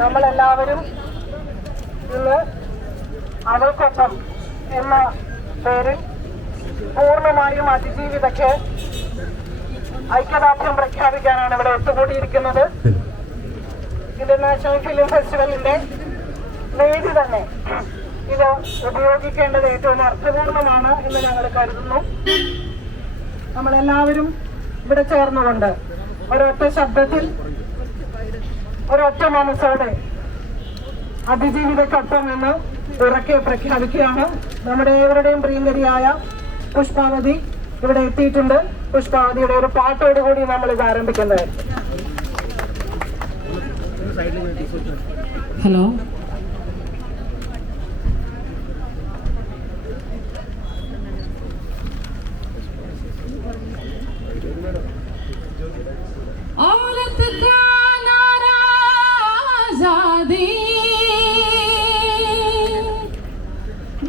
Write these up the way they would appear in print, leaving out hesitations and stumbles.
നമ്മളെല്ലാവരും ഇന്ന് അവൾക്കൊപ്പം എന്ന പേരിൽ പൂർണ്ണമായും അതിജീവിതയ്ക്ക് ഐക്യദാർഢ്യം പ്രഖ്യാപിക്കാനാണ് ഇവിടെ ഒത്തുകൂടിയിരിക്കുന്നത്. ഇന്റർനാഷണൽ ഫിലിം ഫെസ്റ്റിവലിന്റെ വേദി തന്നെ ഇത് ഉപയോഗിക്കേണ്ടത് ഏറ്റവും അർത്ഥപൂർണമാണ് എന്ന് ഞങ്ങൾ കരുതുന്നു. നമ്മളെല്ലാവരും ഇവിടെ ചേർന്നുകൊണ്ട് ഒരൊറ്റ ശബ്ദത്തിൽ ഒരൊറ്റ മനസ്സോടെ അതിജീവിതക്കൊപ്പം എന്ന് ഉറക്കെ പ്രഖ്യാപിക്കുകയാണ്. നമ്മുടെ ഏവരുടെയും പ്രിയങ്കരിയായ പുഷ്പാവതി ഇവിടെ എത്തിയിട്ടുണ്ട്. പുഷ്പാവതിയുടെ ഒരു പാട്ടോടുകൂടി നമ്മൾ ഇത് ആരംഭിക്കുന്നതായിരിക്കും. ഹലോ, औरत का नारा आजादी,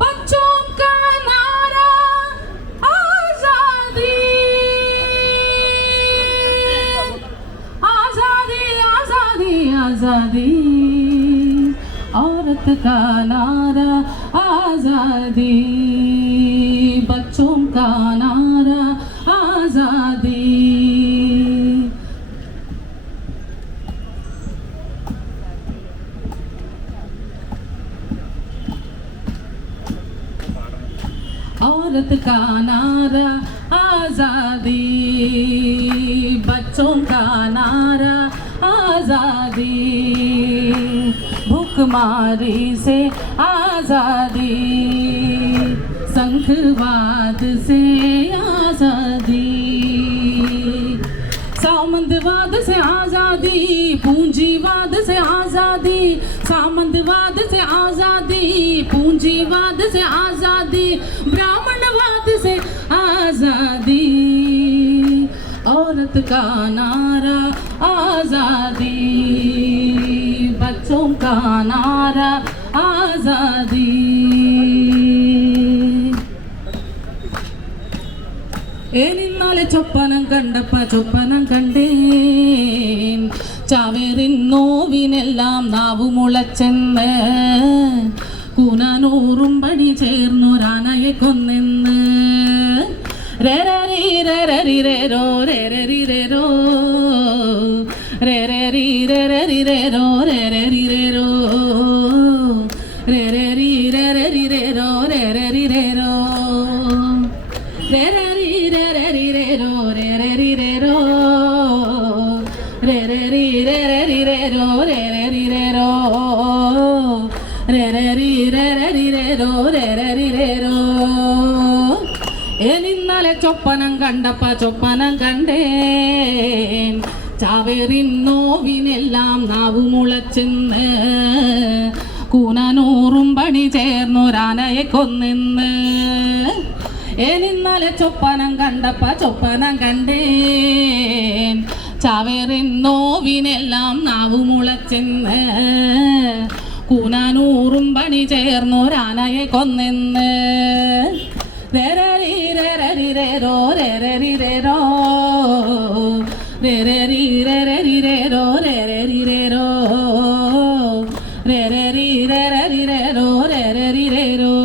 बच्चों का नारा आजादी, आजादी आजादी आजादी, औरत का नारा आजादी, बच्चों का नारा आजादी. औरत का नारा आजादी, बच्चों का नारा आजादी, भूखमारी से आजादी, संघवाद से आजादी, सामंतवाद से आजादी, पूंजीवाद से आजादी, सामंतवाद से आजादी, पूंजीवाद से आजादी, ब्राह्मणवाद से आजादी, औरत का नारा आजादी, बच्चों का नारा आजादी. ഏനിന്നാലെ ചൊപ്പനം കണ്ടപ്പ ചൊപ്പനം കണ്ടേൻ, ചാവേറിൻ നോവിനെല്ലാം നാവു മുളച്ചെന്ന്, കൂനാനൂറും പടി ചേർന്നൊരാനയെ കൊന്നെന്ന്, രരരീരരരിരോ രരരിരോ രരരീരരരിരോ രരരിരോ രരരീരരരിരോ രരരിരോ രരരീരരരിരോ രരരിരോ രരരീരരരിരോ രരരിരോ രരരീരരരിരോ രരരിരോ. ഏനിന്നലെ ചൊപ്പനം കണ്ടപ്പ ചൊപ്പനം കണ്ടേൻ, ചാവേറിൻ നോവിനെല്ലാം നാവു മുളച്ചെന്ന്, കൂനനൂറും പണി ചേർന്നൊരാനയെ കൊന്നെന്ന്. ഏനിന്നലെ ചൊപ്പനം കണ്ടപ്പ ചൊപ്പനം കണ്ടേൻ, ചാവേറിൻ നോവിനെല്ലാം നാവു മുളച്ചെന്ന്, കൂനനൂറും പണി ചേർന്നൊരാനയെ കൊന്നെന്ന്. രരരീരരരിരോ രരരിരോ രരരീരരരിരോ രരരിരോ രരരീരരരിരോ രരരിരോ.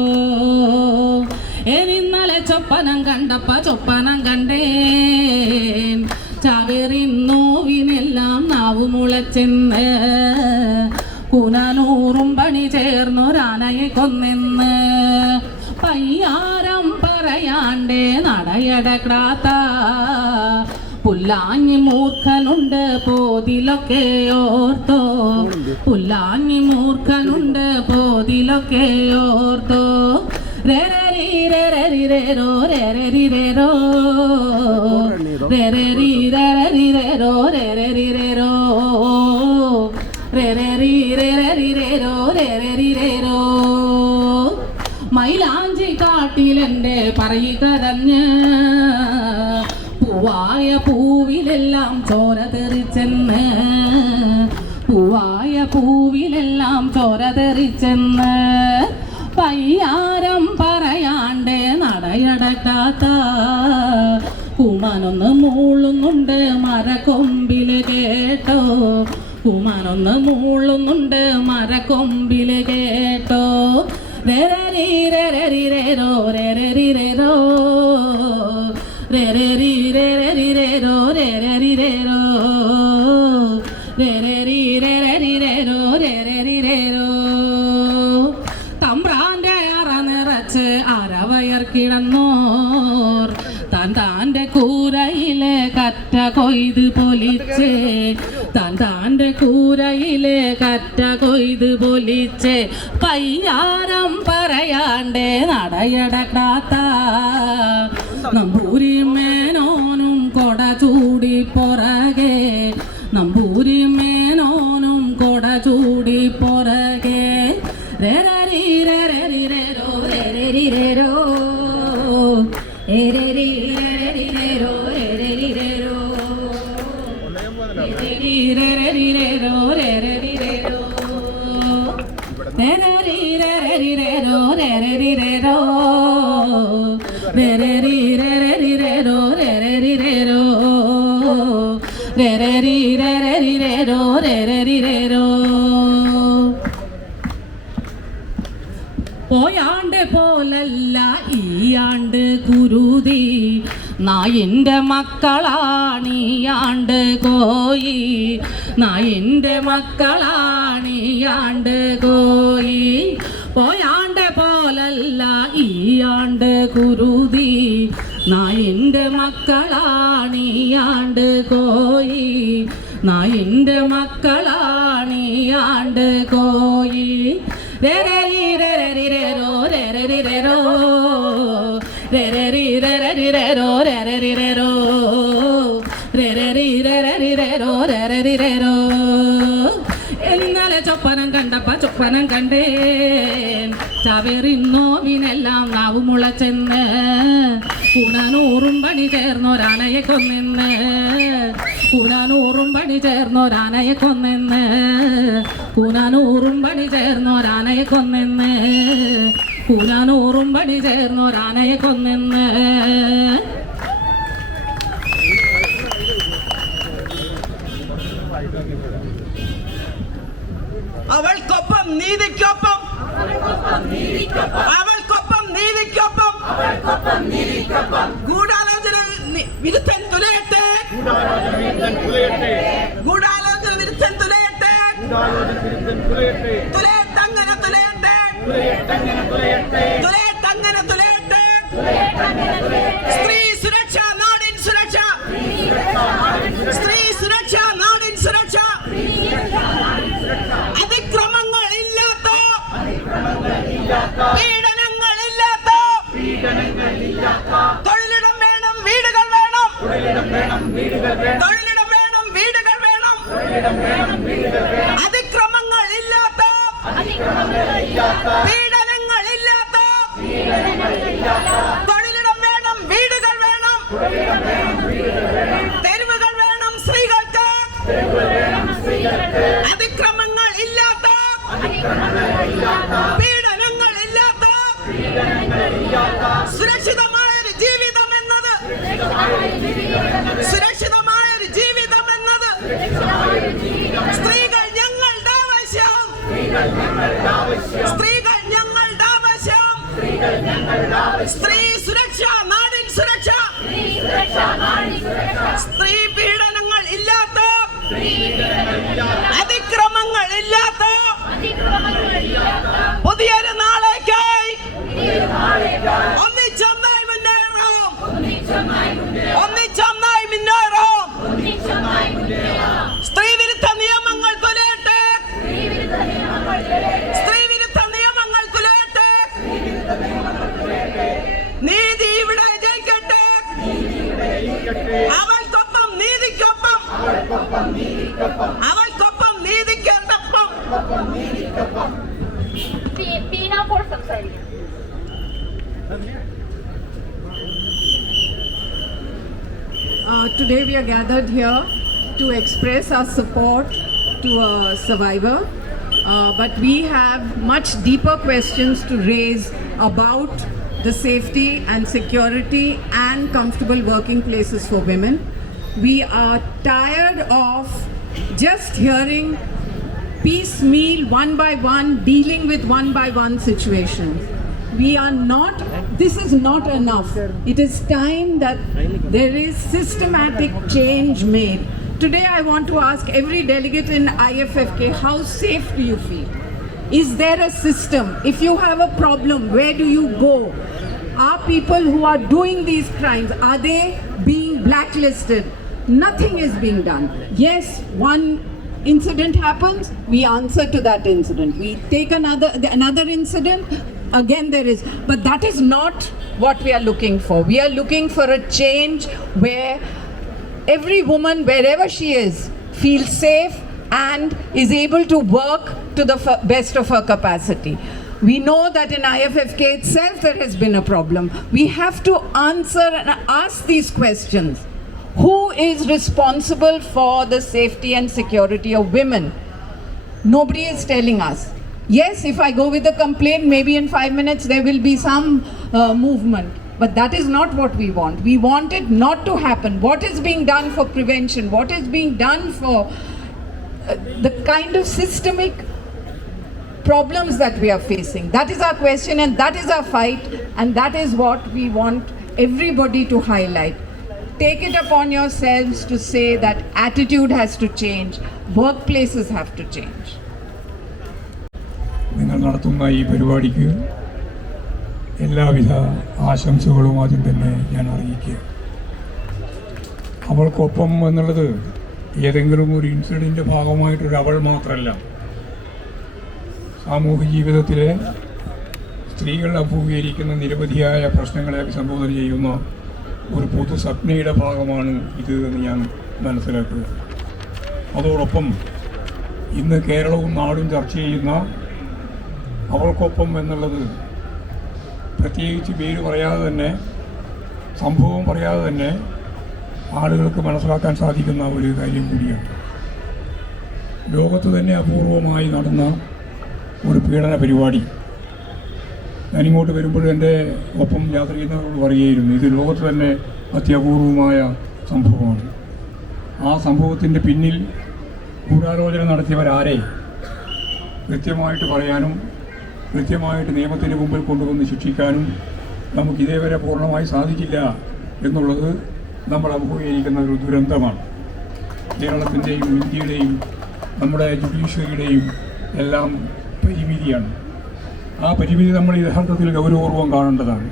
ഏനിന്നലെ ചൊപ്പനം കണ്ടപ്പ ചൊപ്പനം കണ്ടേൻ, ചാവേറിൻ നോവിനെല്ലാം നാവു മുളച്ചെന്ന്, കൂനനൂറും പണി ചേർന്നൊരാനയെ കൊന്നെന്ന്. പയ്യാരം പറയാണ്ടേ നടയടക്രാത്ത, പുല്ലാഞ്ഞി മൂർഖനുണ്ട് പോതിലൊക്കെ ഓർത്തോ, പുല്ലാഞ്ഞി മൂർഖനുണ്ട് പോതിലൊക്കെ ഓർത്തോ. രരരീരരരിരോ രരരിരോ രരരീരരരിരോ രരരിരോ രരരീരരരിരോ രരരിരോ. മൈലാഞ്ചി കാട്ടിലെന്റെ പറയുകരഞ്ഞ്, പൂവായ പൂവിലെല്ലാം ചോര തെറിച്ചെന്ന്, പൂവായ പൂവിലെല്ലാം ചോര തെറിച്ചെന്ന്. പയ്യാരം പറയാണ്ടേ നടയടക്കാത്ത, കുമാനൊന്ന് മൂളുന്നുണ്ട് മരക്കൊമ്പില് കേട്ടോ, കുമാനൊന്ന് മൂളുന്നുണ്ട് മരക്കൊമ്പില് കേട്ടോ. രരരീരരരിരേരോ രരരിരേരോ രരരീരരരിരേരോ രരരിരേരോ രരരീരരരിരേരോ രരരിരേരോ. തമ്പ്രാന്റെ അറ നിറച്ച് അരവയർ കിടന്നോർ താൻ്റെ കൂരയിലെ കറ്റ കൊയ്ത് പൊലിച്ച് താൻ്റെ കൂരയിലെ കറ്റ കൊയ്ത് പൊലിച്ച് പയ്യാരം പറയാണ്ടേ നടയടക്കാത്ത നമ്പൂരി മേനോനും കൊട ചൂടി പുറകെ നമ്പൂരി മേനോനും കൊട ചൂടി പുറകെ. രരരീരരരിരേരോ രരരിരേരോ രരരീരരരിരേരോ രരരിരേരോ രരരിരരരിരേരോ രരരിരേരോ രരരീരരരിരേരോ രരരിരേരോ രരരീരരരിരേരോ രരരിരേരോ രരരീരരരിരേരോ രരരിരേരോ. പോയാണ്ട് പോലല്ല ഈയാണ്ട് കുരുതി നായിൻ്റെ മക്കളാണിയാണ്ട് കോയി നായിൻ്റെ മക്കളാണിയാണ്ട് കോയി. പോയാണ്ട് പോലല്ല ഈയാണ്ട് കുരുതി നായിൻ്റെ മക്കളാണിയാണ്ട് കോയി നായിൻ്റെ മക്കളാണിയാണ്ട് കോയി. രരരീരരരിരേരോ രരരിരേരോ രരരീരരരിരേരോ രരരിരേരോ രരരീരരരിരേരോ രരരിരേരോ. ഇന്നലെ ചൊപ്പനം കണ്ടപ്പ ചൊപ്പനം കണ്ടേൻ ചാവേറിന്നോവിനെല്ലാം നാവു മുളച്ചെന്ന് കൂനാനൂറും പണി ചേർന്നൊരാനയെ കൊന്നെന്ന് കൂനാനൂറും പണി ചേർന്നൊരാനയെ കൊന്നെന്ന് കൂനാനൂറും പണി ചേർന്നൊരാനയെ കൊന്നെന്ന് കൂനാനൂറും പണി ചേർന്നൊരാനയെ കൊന്നെന്ന്. അവൾക്കൊപ്പം നീതിക്കൊപ്പം അവൾക്കൊപ്പം നീതിക്കൊപ്പം ഗൂഢാലോചന വിരുദ്ധൻ തുലയട്ടെ ഗൂഢാലോചന വിരുദ്ധൻ തുലയട്ടെ തുലയട്ടങ്ങനെ തുലയട്ടെ തുലയട്ടങ്ങനെ തുലയട്ടെ. സ്ത്രീ സുരക്ഷ നാടിൻ സുരക്ഷ സ്ത്രീ സുരക്ഷ നാടിൻ സുരക്ഷ. അതിക്രമങ്ങൾ ഇല്ലാത്ത പീഡനങ്ങൾ ഇല്ലാത്ത തൊഴിലിടം വേണം വീടുകൾ വേണം തൊഴിലിടം വേണം വീടുകൾ വേണം. അതിക്രമങ്ങൾ ഇല്ലാത്ത പീഡനങ്ങൾ ഇല്ലാത്ത തൊഴിലിടം വേണം വീടുകൾ വേണം. തെരുവുകൾ വേണം സ്ത്രീകൾക്ക് അതിക്രമങ്ങൾ ഇല്ലാത്ത പീഡനങ്ങൾ ഇല്ലാത്ത സുരക്ഷിതമായൊരു ജീവിതം എന്നത് സുരക്ഷിതമായൊരു ജീവിതം എന്നത് സ്ത്രീകൾ ഞങ്ങളുടെ ആവശ്യം സ്ത്രീകൾ ഞങ്ങളുടെ ആവശ്യം. സ്ത്രീ സുരക്ഷ നാടിൻ സുരക്ഷ സ്ത്രീ പീഡനങ്ങൾ ഇല്ലാത്ത അതിക്രമങ്ങൾ ഇല്ലാത്ത പുതിയൊരു നാളേക്കായി ഒന്നിച്ചൊന്നായി മുന്നേറാം ഒന്നിച്ചൊന്നായി മുന്നേറാം. സ്ത്രീ വിരുദ്ധ നിയമങ്ങൾ തുലയട്ടെ സ്ത്രീ വിരുദ്ധ നിയമങ്ങൾ തുലയട്ടെ. നീതി ഇവിടെ ജയിക്കട്ടെ അവൾക്കൊപ്പം നീതിക്കൊപ്പം അവൾക്കൊപ്പം നീതിക്കൊപ്പം. പീന പോൾ സംസാരിക്കും. Today we are gathered here to express our support to a survivor, but we have much deeper questions to raise about the safety and security and comfortable working places for women. We are tired of just hearing piecemeal, one by one, dealing with one by one situations. We are not, this is not enough. It is time that there is systematic change made. Today I want to ask every delegate in IFFK, how safe do you feel? Is there a system? If you have a problem, where do you go? Are people who are doing these crimes, are they being blacklisted? Nothing is being done. Yes, one incident happens, we answer to that incident. We take another incident, again there is. But that is not what we are looking for. We are looking for a change where every woman, wherever she is, feels safe and is able to work to the best of her capacity. We know that in IFFK itself there has been a problem. We have to answer and ask these questions. Who is responsible for the safety and security of women? Nobody is telling us. Yes, if I go with a complaint, maybe in 5 minutes there will be some movement. But that is not what we want. We want it not to happen. What is being done for prevention? What is being done for the kind of systemic problems that we are facing? That is our question and that is our fight, and that is what we want everybody to highlight. Take it upon yourselves to say that attitude has to change, workplaces have to change. നിങ്ങൾ നടത്തുന്ന ഈ പരിപാടിക്ക് എല്ലാവിധ ആശംസകളും ആദ്യം തന്നെ ഞാൻ അറിയിക്കുക. അവൾക്കൊപ്പം എന്നുള്ളത് ഏതെങ്കിലും ഒരു ഇൻസിഡൻറ്റിൻ്റെ ഭാഗമായിട്ടൊരു അവൾ മാത്രമല്ല. സാമൂഹിക ജീവിതത്തിലെ സ്ത്രീകൾ അഭിമുഖീകരിക്കുന്ന നിരവധിയായ പ്രശ്നങ്ങളെ അഭിസംബോധന ചെയ്യുന്ന ഒരു പൊതു സ്വപ്നയുടെ ഭാഗമാണ് ഇത് എന്ന് ഞാൻ മനസ്സിലാക്കുക. അതോടൊപ്പം ഇന്ന് കേരളവും നാടും ചർച്ച ചെയ്യുന്ന അവൾക്കൊപ്പം എന്നുള്ളത് പ്രത്യേകിച്ച് പേര് പറയാതെ തന്നെ, സംഭവം പറയാതെ തന്നെ ആളുകൾക്ക് മനസ്സിലാക്കാൻ സാധിക്കുന്ന ഒരു കാര്യം കൂടിയാണ്. ലോകത്ത് തന്നെ അപൂർവമായി നടന്ന ഒരു പീഡന പരിപാടി. ഞാനിങ്ങോട്ട് വരുമ്പോൾ എൻ്റെ ഒപ്പം യാത്ര ചെയ്യുന്നവരോട് പറയുകയായിരുന്നു, ഇത് ലോകത്ത് തന്നെ അത്യപൂർവമായ സംഭവമാണ്. ആ സംഭവത്തിൻ്റെ പിന്നിൽ ഗൂഢാലോചന നടത്തിയവരാരെ കൃത്യമായിട്ട് പറയാനും കൃത്യമായിട്ട് നിയമത്തിന് മുമ്പിൽ കൊണ്ടുവന്ന് ശിക്ഷിക്കാനും നമുക്കിതേവരെ പൂർണ്ണമായി സാധിക്കില്ല എന്നുള്ളത് നമ്മൾ അഭിമുഖീകരിക്കുന്ന ഒരു ദുരന്തമാണ്. കേരളത്തിൻ്റെയും ഇന്ത്യയുടെയും നമ്മുടെ ജുഡീഷ്യറിയുടെയും എല്ലാം പരിമിതിയാണ്. ആ പരിമിതി നമ്മൾ യഥാർത്ഥത്തിൽ ഗൗരവപൂർവ്വം കാണേണ്ടതാണ്.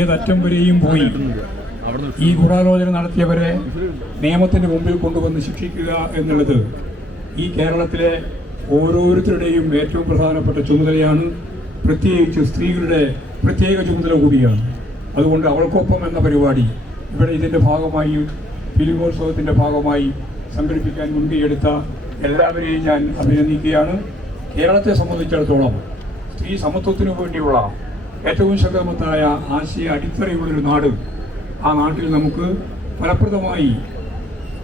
ഏതറ്റം വരെയും പോയി ഈ ഗൂഢാലോചന നടത്തിയവരെ നിയമത്തിൻ്റെ മുമ്പിൽ കൊണ്ടുവന്ന് ശിക്ഷിക്കുക എന്നുള്ളത് ഈ കേരളത്തിലെ ഓരോരുത്തരുടെയും ഏറ്റവും പ്രധാനപ്പെട്ട ചുമതലയാണ്. പ്രത്യേകിച്ച് സ്ത്രീകളുടെ പ്രത്യേക ചുമതല കൂടിയാണ്. അതുകൊണ്ട് അവൾക്കൊപ്പം എന്ന പരിപാടി ഇവിടെ ഇതിൻ്റെ ഭാഗമായി, ഫിലിമോത്സവത്തിൻ്റെ ഭാഗമായി സംഘടിപ്പിക്കാൻ മുൻകൈയെടുത്ത എല്ലാവരെയും ഞാൻ അഭിനന്ദിക്കുകയാണ്. കേരളത്തെ സംബന്ധിച്ചിടത്തോളം സ്ത്രീ സമത്വത്തിനു വേണ്ടിയുള്ള ഏറ്റവും ശക്തമത്തായ ആശയ അടിത്തറയുള്ളൊരു നാട്. ആ നാട്ടിൽ നമുക്ക് ഫലപ്രദമായി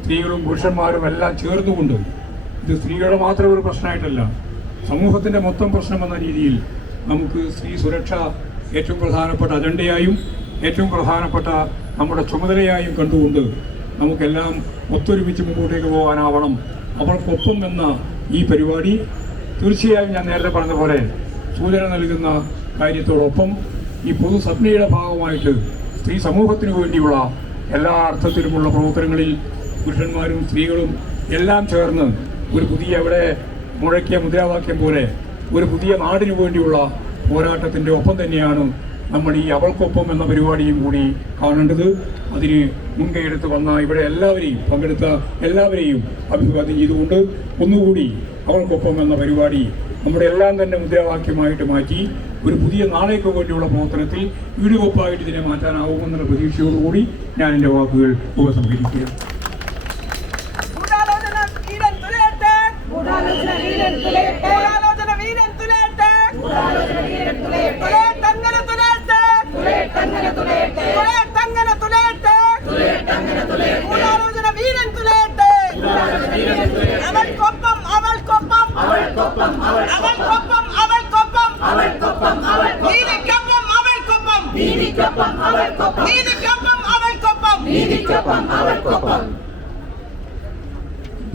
സ്ത്രീകളും പുരുഷന്മാരും എല്ലാം ചേർന്നുകൊണ്ട്, ഇത് സ്ത്രീകളുടെ മാത്രം ഒരു പ്രശ്നമായിട്ടല്ല, സമൂഹത്തിൻ്റെ മൊത്തം പ്രശ്നമെന്ന രീതിയിൽ നമുക്ക് സ്ത്രീ സുരക്ഷ ഏറ്റവും പ്രധാനപ്പെട്ട അജണ്ടയായും ഏറ്റവും പ്രധാനപ്പെട്ട നമ്മുടെ ചുമതലയായും കണ്ടുകൊണ്ട് നമുക്കെല്ലാം ഒത്തൊരുമിച്ച് മുമ്പോട്ടേക്ക് പോകാനാവണം. അവൾക്കൊപ്പം എന്ന ഈ പരിപാടി തീർച്ചയായും ഞാൻ നേരത്തെ പറഞ്ഞ പോലെ സൂചന നൽകുന്ന കാര്യത്തോടൊപ്പം ഈ പൊതു സ്വപ്നയുടെ ഭാഗമായിട്ട് സ്ത്രീ സമൂഹത്തിനു വേണ്ടിയുള്ള എല്ലാ അർത്ഥത്തിലുമുള്ള പ്രവർത്തനങ്ങളിൽ പുരുഷന്മാരും സ്ത്രീകളും എല്ലാം ചേർന്ന് ഒരു പുതിയ, അവിടെ മുഴക്കിയ മുദ്രാവാക്യം പോലെ, ഒരു പുതിയ നാടിനു വേണ്ടിയുള്ള പോരാട്ടത്തിൻ്റെ ഒപ്പം തന്നെയാണ് നമ്മൾ ഈ അവൾക്കൊപ്പം എന്ന പരിപാടിയും കൂടി കാണേണ്ടത്. അതിന് മുൻകൈയെടുത്ത് വന്ന ഇവിടെ എല്ലാവരെയും, പങ്കെടുത്ത എല്ലാവരെയും അഭിവാദ്യം ചെയ്തുകൊണ്ട് ഒന്നുകൂടി അവൾക്കൊപ്പം എന്ന പരിപാടി നമ്മുടെ എല്ലാം തന്നെ മുദ്രാവാക്യമായിട്ട് മാറ്റി ഒരു പുതിയ നാളേക്ക് വേണ്ടിയുള്ള പ്രവർത്തനത്തിൽ വീടുകൊപ്പായിട്ട് ഇതിനെ മാറ്റാനാവുമെന്നുള്ള പ്രതീക്ഷയോടുകൂടി ഞാൻ എൻ്റെ വാക്കുകൾ ഉപസംഹരിക്കുക.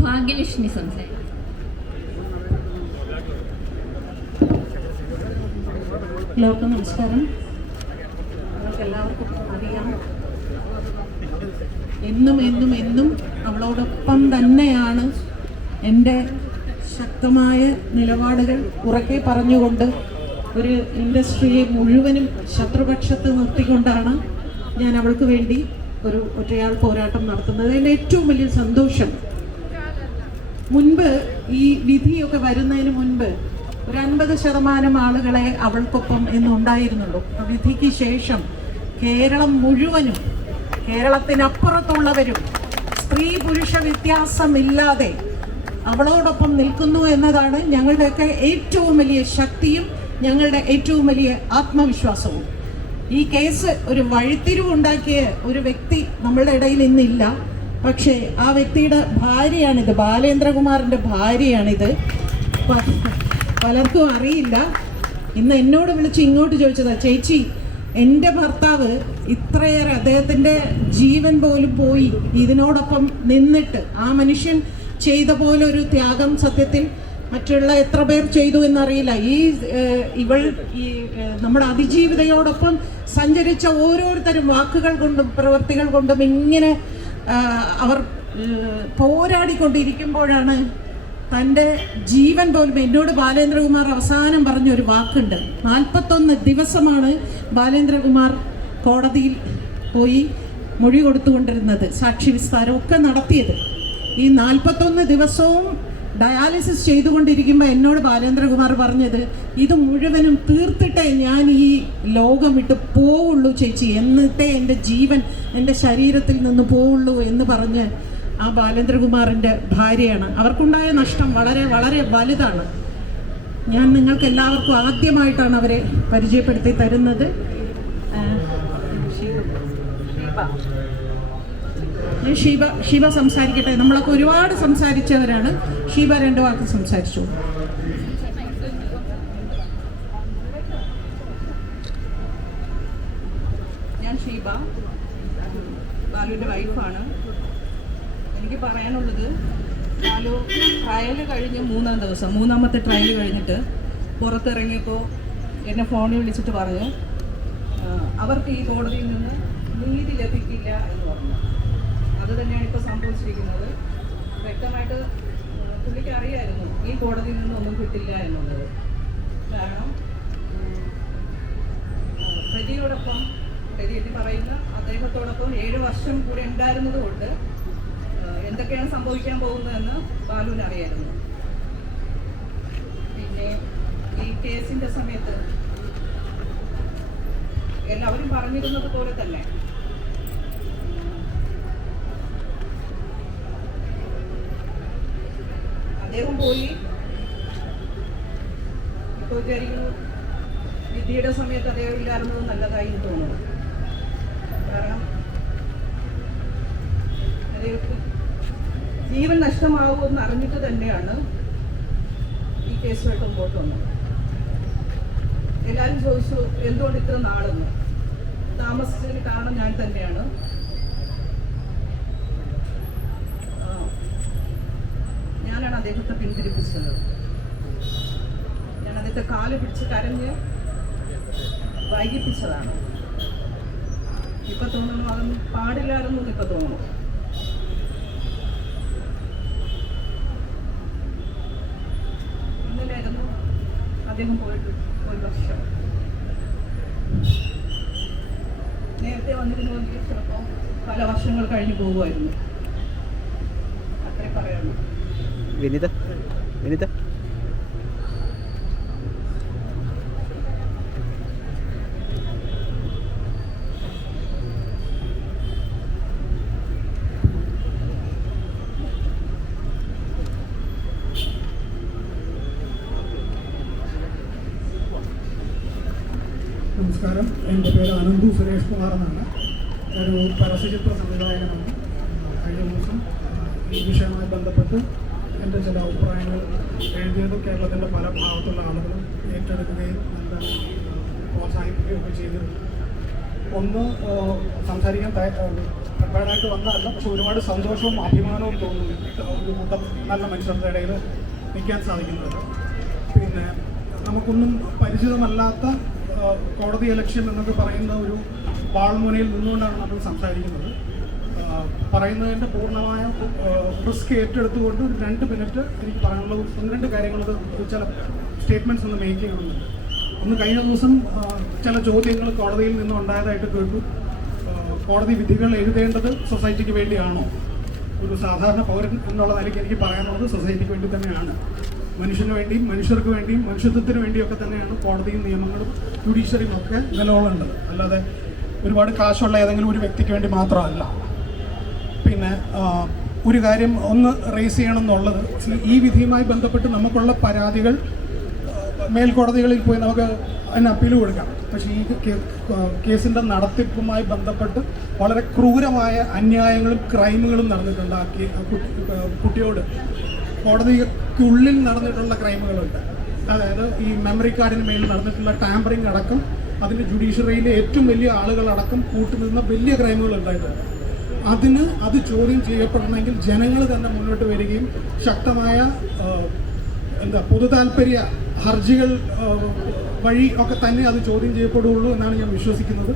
ഭാഗ്യലക്ഷ്മി മഹാലക്ഷ്മി സംസാരിക്കും. എല്ലാവർക്കും നമസ്കാരം. നിങ്ങൾക്ക് എല്ലാവർക്കും അറിയാം, എന്നും എന്നും എന്നും അവളോടൊപ്പം തന്നെയാണ് എൻ്റെ ശക്തമായ നിലപാടുകൾ ഉറക്കെ പറഞ്ഞുകൊണ്ട് ഒരു ഇൻഡസ്ട്രിയെ മുഴുവനും ശത്രുപക്ഷത്ത് നിർത്തിക്കൊണ്ടാണ് ഞാൻ അവൾക്ക് വേണ്ടി ഒരു ഒറ്റയാൾ പോരാട്ടം നടത്തുന്നത്. എൻ്റെ ഏറ്റവും വലിയ സന്തോഷം, മുൻപ് ഈ വിധിയൊക്കെ വരുന്നതിന് മുൻപ് ഒരു 50% ആളുകളെ അവൾക്കൊപ്പം എന്നുണ്ടായിരുന്നുള്ളൂ. വിധിക്ക് ശേഷം കേരളം മുഴുവനും, കേരളത്തിനപ്പുറത്തുള്ളവരും സ്ത്രീ പുരുഷ വ്യത്യാസമില്ലാതെ അവളോടൊപ്പം നിൽക്കുന്നു എന്നതാണ് ഞങ്ങളുടെയൊക്കെ ഏറ്റവും വലിയ ശക്തിയും ഞങ്ങളുടെ ഏറ്റവും വലിയ ആത്മവിശ്വാസവും. ഈ കേസ് ഒരു വഴിത്തിരിവുണ്ടാക്കിയ ഒരു വ്യക്തി നമ്മളുടെ ഇടയിൽ ഇന്നില്ല. പക്ഷേ ആ വ്യക്തിയുടെ ഭാര്യയാണിത്, ബാലേന്ദ്രകുമാറിൻ്റെ ഭാര്യയാണിത്. പലർക്കും അറിയില്ല. ഇന്ന് എന്നോട് വിളിച്ച് ഇങ്ങോട്ട് ചോദിച്ചതാ, ചേച്ചി എൻ്റെ ഭർത്താവ് ഇത്രയേറെ, അദ്ദേഹത്തിൻ്റെ ജീവൻ പോലും പോയി ഇതിനോടൊപ്പം നിന്നിട്ട്, ആ മനുഷ്യൻ ചെയ്ത പോലെ ഒരു ത്യാഗം സത്യത്തിൽ മറ്റുള്ള എത്ര പേർ ചെയ്തു എന്നറിയില്ല. ഈ നമ്മുടെ അതിജീവിതയോടൊപ്പം സഞ്ചരിച്ച ഓരോരുത്തരും വാക്കുകൾ കൊണ്ടും പ്രവൃത്തികൾ കൊണ്ടും ഇങ്ങനെ അവർ പോരാടിക്കൊണ്ടിരിക്കുമ്പോഴാണ് തൻ്റെ ജീവൻ പോലും, എന്നോട് ബാലേന്ദ്രകുമാർ അവസാനം പറഞ്ഞൊരു വാക്കുണ്ട്. 41 ദിവസമാണ് ബാലേന്ദ്രകുമാർ കോടതിയിൽ പോയി മൊഴി കൊടുത്തുകൊണ്ടിരുന്നത്, സാക്ഷി വിസ്താരം ഒക്കെ നടത്തിയത്. ഈ 41 ദിവസവും ഡയാലിസിസ് ചെയ്തുകൊണ്ടിരിക്കുമ്പോൾ എന്നോട് ബാലേന്ദ്രകുമാർ പറഞ്ഞത്, ഇത് മുഴുവനും തീർത്തിട്ടേ ഞാൻ ഈ ലോകം വിട്ട് പോവുള്ളൂ ചേച്ചി, എന്നിട്ടേ എൻ്റെ ജീവൻ എൻ്റെ ശരീരത്തിൽ നിന്ന് പോവുള്ളൂ എന്ന് പറഞ്ഞ് ആ ബാലേന്ദ്രകുമാറിൻ്റെ ഭാര്യയാണ്. അവർക്കുണ്ടായ നഷ്ടം വളരെ വളരെ വലുതാണ്. ഞാൻ നിങ്ങൾക്ക് എല്ലാവർക്കും ആദ്യമായിട്ടാണ് അവരെ പരിചയപ്പെടുത്തി തരുന്നത്. ഷീബ സംസാരിക്കട്ടെ. നമ്മളൊക്കെ ഒരുപാട് സംസാരിച്ചവരാണ്. ഷീബ 2 വാക്ക് സംസാരിച്ചു. ഞാൻ ഷീബ, ബാലുവിൻ്റെ വൈഫാണ്. എനിക്ക് പറയാനുള്ളത്, ബാലു ട്രയൽ കഴിഞ്ഞ് 3-ാം ദിവസം, 3ാമത്തെ ട്രയൽ കഴിഞ്ഞിട്ട് പുറത്തിറങ്ങിയപ്പോൾ എന്നെ ഫോണിൽ വിളിച്ചിട്ട് പറഞ്ഞു, അവർക്ക് ഈ കോടതിയിൽ നിന്ന് നീതി ലഭിക്കില്ല എന്ന് പറഞ്ഞു. അത് തന്നെയാണ് ഇപ്പോൾ സംഭവിച്ചിരിക്കുന്നത്. വ്യക്തമായിട്ട് പുള്ളിക്ക് അറിയായിരുന്നു ഈ കോടതിയിൽ നിന്നൊന്നും കിട്ടില്ല എന്നുള്ളത്. കാരണം പ്രതിയോടൊപ്പം, പ്രതി എന്ന് പറയുന്ന അദ്ദേഹത്തോടൊപ്പം 7 വർഷം കൂടെ ഉണ്ടായിരുന്നത് കൊണ്ട് എന്തൊക്കെയാണ് സംഭവിക്കാൻ പോകുന്നതെന്ന് ബാലുവിന് അറിയായിരുന്നു. പിന്നെ ഈ കേസിൻ്റെ സമയത്ത് എല്ലാവരും പറഞ്ഞിരുന്നത് പോലെ തന്നെ അദ്ദേഹം പോയി ഇപ്പോൾ വിചാരിക്കുന്നു വിധിയുടെ സമയത്ത് അദ്ദേഹം ഇല്ലായിരുന്നത് നല്ലതായി തോന്നുന്നു. കാരണം അദ്ദേഹത്തിന് ജീവൻ നഷ്ടമാകുമെന്ന് അറിഞ്ഞിട്ട് തന്നെയാണ് ഈ കേസുമായിട്ട് മുമ്പോട്ട് വന്നത്. എല്ലാവരും ചോദിച്ചു എന്തുകൊണ്ട് ഇത്ര നാളെന്ന്. താമസിച്ചതിന് കാരണം ഞാൻ തന്നെയാണ്. ഞാനാണ് അദ്ദേഹത്തെ പിന്തിരിപ്പിച്ചത്. ഞാൻ അദ്ദേഹത്തെ കാല് പിടിച്ച് കരഞ്ഞ് വൈകിപ്പിച്ചതാണ്. ഇപ്പൊ തോന്നുന്നു അതൊന്നും പാടില്ലായിരുന്നു. ഇപ്പൊ തോന്നുന്നു ഇന്നലെയായിരുന്നു അദ്ദേഹം പോയിട്ട് 1 വർഷം. നേരത്തെ വന്നിരുന്നുവെങ്കിൽ ചിലപ്പോൾ പല വർഷങ്ങൾ കഴിഞ്ഞു പോകുമായിരുന്നു. അത്രേ പറയാനുള്ളൂ. വിനിത നമസ്കാരം. എൻ്റെ പേര് അനന്തു സുരേഷ് കുമാർ എന്നാണ്. ഒരു പരസ്യചിത്ര സംവിധായകനാണ്. കഴിഞ്ഞ ദിവസം ഈ വിഷയവുമായി ബന്ധപ്പെട്ട് എൻ്റെ ചില അഭിപ്രായങ്ങൾ എഴുതിയത് കേരളത്തിൻ്റെ പല ഭാഗത്തുള്ള ആളുകളും ഏറ്റെടുക്കുകയും നല്ല പ്രോത്സാഹിപ്പിക്കുകയും ഒക്കെ ചെയ്തിരുന്നു. ഒന്ന് സംസാരിക്കാൻ പ്രിപ്പയർഡായിട്ട് വന്നതല്ല, പക്ഷെ ഒരുപാട് സന്തോഷവും അഭിമാനവും തോന്നുന്നു ഒരു കൂട്ടം നല്ല മനുഷ്യരുടെ ഇടയിൽ നിൽക്കാൻ സാധിക്കുന്നത്. പിന്നെ നമുക്കൊന്നും പരിചിതമല്ലാത്ത കോടതി ഇലക്ഷൻ എന്നൊക്കെ പറയുന്ന ഒരു വാൾമുനയിൽ നിന്നുകൊണ്ടാണ് നമ്മൾ സംസാരിക്കുന്നത്. പറയുന്നതിൻ്റെ പൂർണ്ണമായ റിസ്ക് ഏറ്റെടുത്തുകൊണ്ട് ഒരു 2 മിനിറ്റ് എനിക്ക് പറയാനുള്ള 1-2 കാര്യങ്ങൾ ചില സ്റ്റേറ്റ്മെൻറ്റ്സ് ഒന്ന് മേക്ക് ചെയ്യണമെന്നുണ്ട്. ഒന്ന്, കഴിഞ്ഞ ദിവസം ചില ചോദ്യങ്ങൾ കോടതിയിൽ നിന്നും ഉണ്ടായതായിട്ട് കേട്ടു. കോടതി വിധികൾ എഴുതേണ്ടത് സൊസൈറ്റിക്ക് വേണ്ടിയാണോ? ഒരു സാധാരണ പൗരൻ എന്നുള്ള നിലയ്ക്ക് എനിക്ക് പറയാനുള്ളത് സൊസൈറ്റിക്ക് വേണ്ടി തന്നെയാണ്. മനുഷ്യന് വേണ്ടിയും മനുഷ്യർക്ക് വേണ്ടിയും മനുഷ്യത്വത്തിന് വേണ്ടിയൊക്കെ തന്നെയാണ് കോടതിയും നിയമങ്ങളും ജുഡീഷ്യറിയും ഒക്കെ നിലകൊള്ളേണ്ടത്. അല്ലാതെ ഒരുപാട് കാശുള്ള ഏതെങ്കിലും ഒരു വ്യക്തിക്ക് വേണ്ടി മാത്രമല്ല. പിന്നെ ഒരു കാര്യം ഒന്ന് റേസ് ചെയ്യണം എന്നുള്ളത്, ഈ വിധിയുമായി ബന്ധപ്പെട്ട് നമുക്കുള്ള പരാതികൾ മേൽക്കോടതികളിൽ പോയി നമുക്ക് അതിന് അപ്പീൽ കൊടുക്കാം. പക്ഷേ ഈ കേസിൻ്റെ നടത്തിപ്പുമായി ബന്ധപ്പെട്ട് വളരെ ക്രൂരമായ അന്യായങ്ങളും ക്രൈമുകളും നടന്നിട്ടുണ്ട്. കുട്ടിയോട് കോടതിക്കുള്ളിൽ നടന്നിട്ടുള്ള ക്രൈമുകളുണ്ട്. അതായത് ഈ മെമ്മറി കാർഡിന് മേലിൽ നടന്നിട്ടുള്ള ടാമ്പറിങ് അടക്കം, അതിൻ്റെ ജുഡീഷ്യറിയിലെ ഏറ്റവും വലിയ ആളുകളടക്കം കൂട്ടുനിന്ന വലിയ ക്രൈമുകൾ ഉണ്ടായിട്ടുണ്ട്. അത് ചോദ്യം ചെയ്യപ്പെടണമെങ്കിൽ ജനങ്ങൾ തന്നെ മുന്നോട്ട് വരികയും ശക്തമായ പൊതു താല്പര്യ ഹർജികൾ വഴി ഒക്കെ തന്നെ അത് ചോദ്യം ചെയ്യപ്പെടുകയുള്ളൂ എന്നാണ് ഞാൻ വിശ്വസിക്കുന്നത്.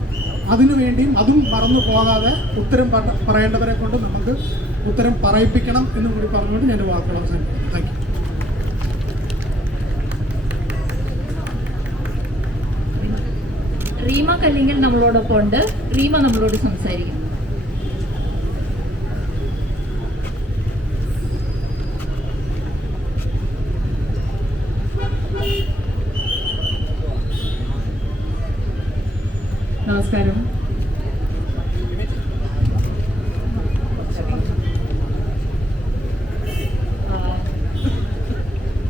അതിനുവേണ്ടിയും അതും മറന്നു പോകാതെ ഉത്തരം പറയേണ്ടവരെ കൊണ്ട് നമുക്ക് ഉത്തരം പറയിപ്പിക്കണം എന്ന് കൂടി പറഞ്ഞുകൊണ്ട് ഞാൻ വാക്കുകൾ അവസാനിപ്പിക്കുന്നു. Thank you. റീമ കല്ലിങ്ങൽ നമ്മളോടൊപ്പം ഉണ്ട്. റീമ നമ്മളോട് സംസാരിക്കും. നമസ്കാരം.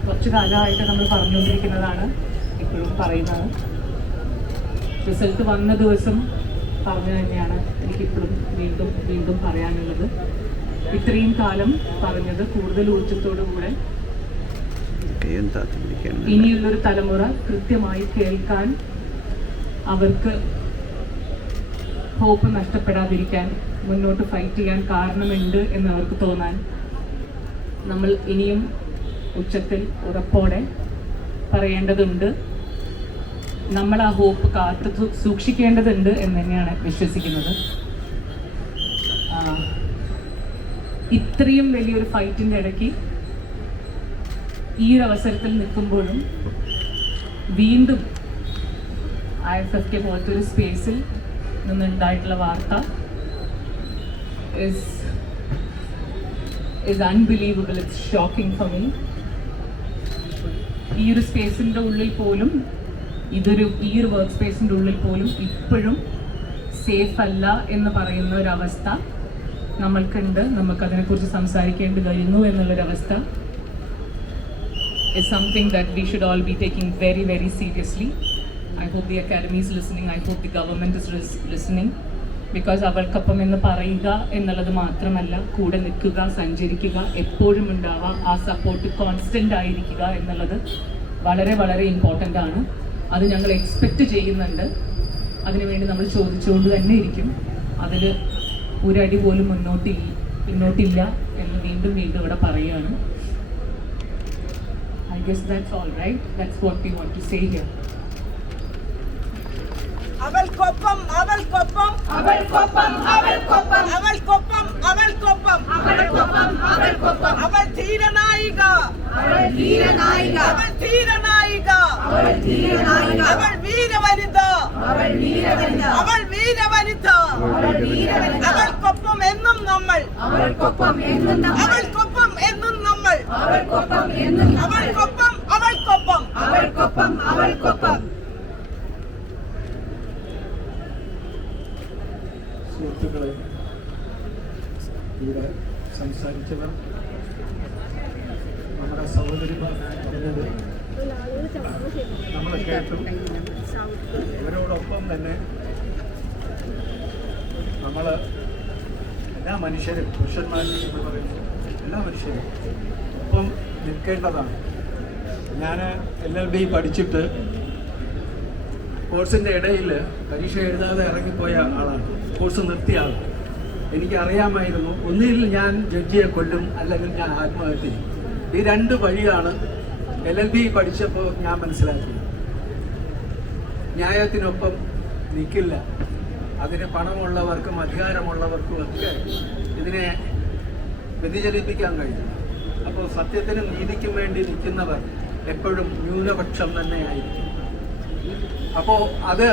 കുറച്ചു കാലമായിട്ട് നമ്മൾ പറഞ്ഞുകൊണ്ടിരിക്കുന്നതാണ്, ഇപ്പോഴും പറയുന്നത്. റിസൾട്ട് വന്ന ദിവസം പറഞ്ഞു തന്നെയാണ് എനിക്കിപ്പോഴും വീണ്ടും വീണ്ടും പറയാനുള്ളത്. ഇത്രയും കാലം പറഞ്ഞത് കൂടുതൽ ഊർജത്തോടുകൂടെ ഇനിയുള്ളൊരു തലമുറ കൃത്യമായി കേൾക്കാൻ, അവർക്ക് ഹോപ്പ് നഷ്ടപ്പെടാതിരിക്കാൻ, മുന്നോട്ട് ഫൈറ്റ് ചെയ്യാൻ കാരണമുണ്ട് എന്നവർക്ക് തോന്നാൻ നമ്മൾ ഇനിയും ഉച്ചത്തിൽ ഉറപ്പോടെ പറയേണ്ടതുണ്ട്. നമ്മൾ ആ ഹോപ്പ് കാത്തു സൂക്ഷിക്കേണ്ടതുണ്ട് എന്ന് തന്നെയാണ് വിശ്വസിക്കുന്നത്. ഇത്രയും വലിയൊരു ഫൈറ്റിൻ്റെ ഇടയ്ക്ക് ഈ ഒരു അവസരത്തിൽ നിൽക്കുമ്പോഴും വീണ്ടും IFFK പോലത്തെ ഒരു സ്പേസിൽ നിന്നുണ്ടായിട്ടുള്ള വാർത്ത is unbelievable. It's shocking for me. ഈ ഒരു സ്പേസിൻ്റെ ഉള്ളിൽ പോലും, ഈ ഒരു വർക്ക് സ്പേസിൻ്റെ ഉള്ളിൽ പോലും ഇപ്പോഴും സേഫ് അല്ല എന്ന് പറയുന്ന ഒരവസ്ഥ നമ്മൾക്കുണ്ട്. നമുക്കതിനെക്കുറിച്ച് സംസാരിക്കേണ്ടി വരുന്നു എന്നുള്ളൊരവസ്ഥ is something that we should all be taking very, very seriously. I hope the academy is listening. I hope the government is listening. Because അവൾക്കൊപ്പം എന്ന് പറയുക എന്നുള്ളത് മാത്രമല്ല, കൂടെ നിൽക്കുക, സഞ്ചരിക്കുക, എപ്പോഴും ഉണ്ടാവുക, ആ സപ്പോർട്ട് കോൺസ്റ്റൻ്റ് ആയിരിക്കുക എന്നുള്ളത് വളരെ വളരെ ഇമ്പോർട്ടൻ്റ് ആണ്. അത് ഞങ്ങൾ എക്സ്പെക്റ്റ് ചെയ്യുന്നുണ്ട്. അതിനുവേണ്ടി നമ്മൾ ചോദിച്ചുകൊണ്ട് തന്നെ ഇരിക്കും. അതിൽ ഒരടി പോലും പിന്നോട്ടില്ല എന്ന് വീണ്ടും വീണ്ടും ഇവിടെ പറയുകയാണ്. I guess that's all right. That's what we want to say here. അവൾക്കൊപ്പം അവൾക്കൊപ്പം അവൾക്കൊപ്പം അവൾക്കൊപ്പം അവൾക്കൊപ്പം അവൾക്കൊപ്പം അവൾക്കൊപ്പം അവൾക്കൊപ്പം അവൾ ധീരനായിക അവൾ ധീരനായിക അവൾ ധീരനായിക അവൾ ധീരനായിക അവൾ വീരവനിത അവൾ വീരവനിത അവൾ വീരവനിത അവൾ വീരവനിത അവൾക്കൊപ്പം എന്നും നമ്മൾ അവൾക്കൊപ്പം എന്നും നമ്മൾ അവൾക്കൊപ്പം എന്നും നമ്മൾ അവൾക്കൊപ്പം എന്നും അവൾക്കൊപ്പം അവൾക്കൊപ്പം അവൾക്കൊപ്പം അവൾക്കൊപ്പം. സുഹൃത്തുക്കളെ, ഇവിടെ സംസാരിച്ചവർ നമ്മുടെ സഹോദരിമാർ പറഞ്ഞത് നമ്മൾ കേട്ടു. ഇവരോടൊപ്പം തന്നെ നമ്മൾ എല്ലാ മനുഷ്യരും, പുരുഷന്മാരും എന്ന് പറയുന്നത് എല്ലാ മനുഷ്യരും ഒപ്പം നിൽക്കേണ്ടതാണ്. ഞാൻ LLB പഠിച്ചിട്ട് കോഴ്സിൻ്റെ ഇടയിൽ പരീക്ഷ എഴുതാതെ ഇറങ്ങിപ്പോയ ആളാണ്, കോഴ്സ് നിർത്തിയ ആൾ. എനിക്കറിയാമായിരുന്നു ഒന്നിൽ ഞാൻ ജഡ്ജിയെ കൊല്ലും, അല്ലെങ്കിൽ ഞാൻ ആത്മഹത്യ ചെയ്യും. ഈ 2 വഴിയാണ് LLB പഠിച്ചപ്പോൾ ഞാൻ മനസ്സിലാക്കിയത്. ന്യായത്തിനൊപ്പം നിൽക്കില്ല. അതിന് പണമുള്ളവർക്കും അധികാരമുള്ളവർക്കും ഒക്കെ ഇതിനെ വ്യതിചലിപ്പിക്കാൻ കഴിയും. അപ്പോൾ സത്യത്തിനും നീതിക്കും വേണ്ടി നിൽക്കുന്നവർ എപ്പോഴും ന്യൂനപക്ഷം തന്നെയായിരിക്കും. അപ്പോൾ അത്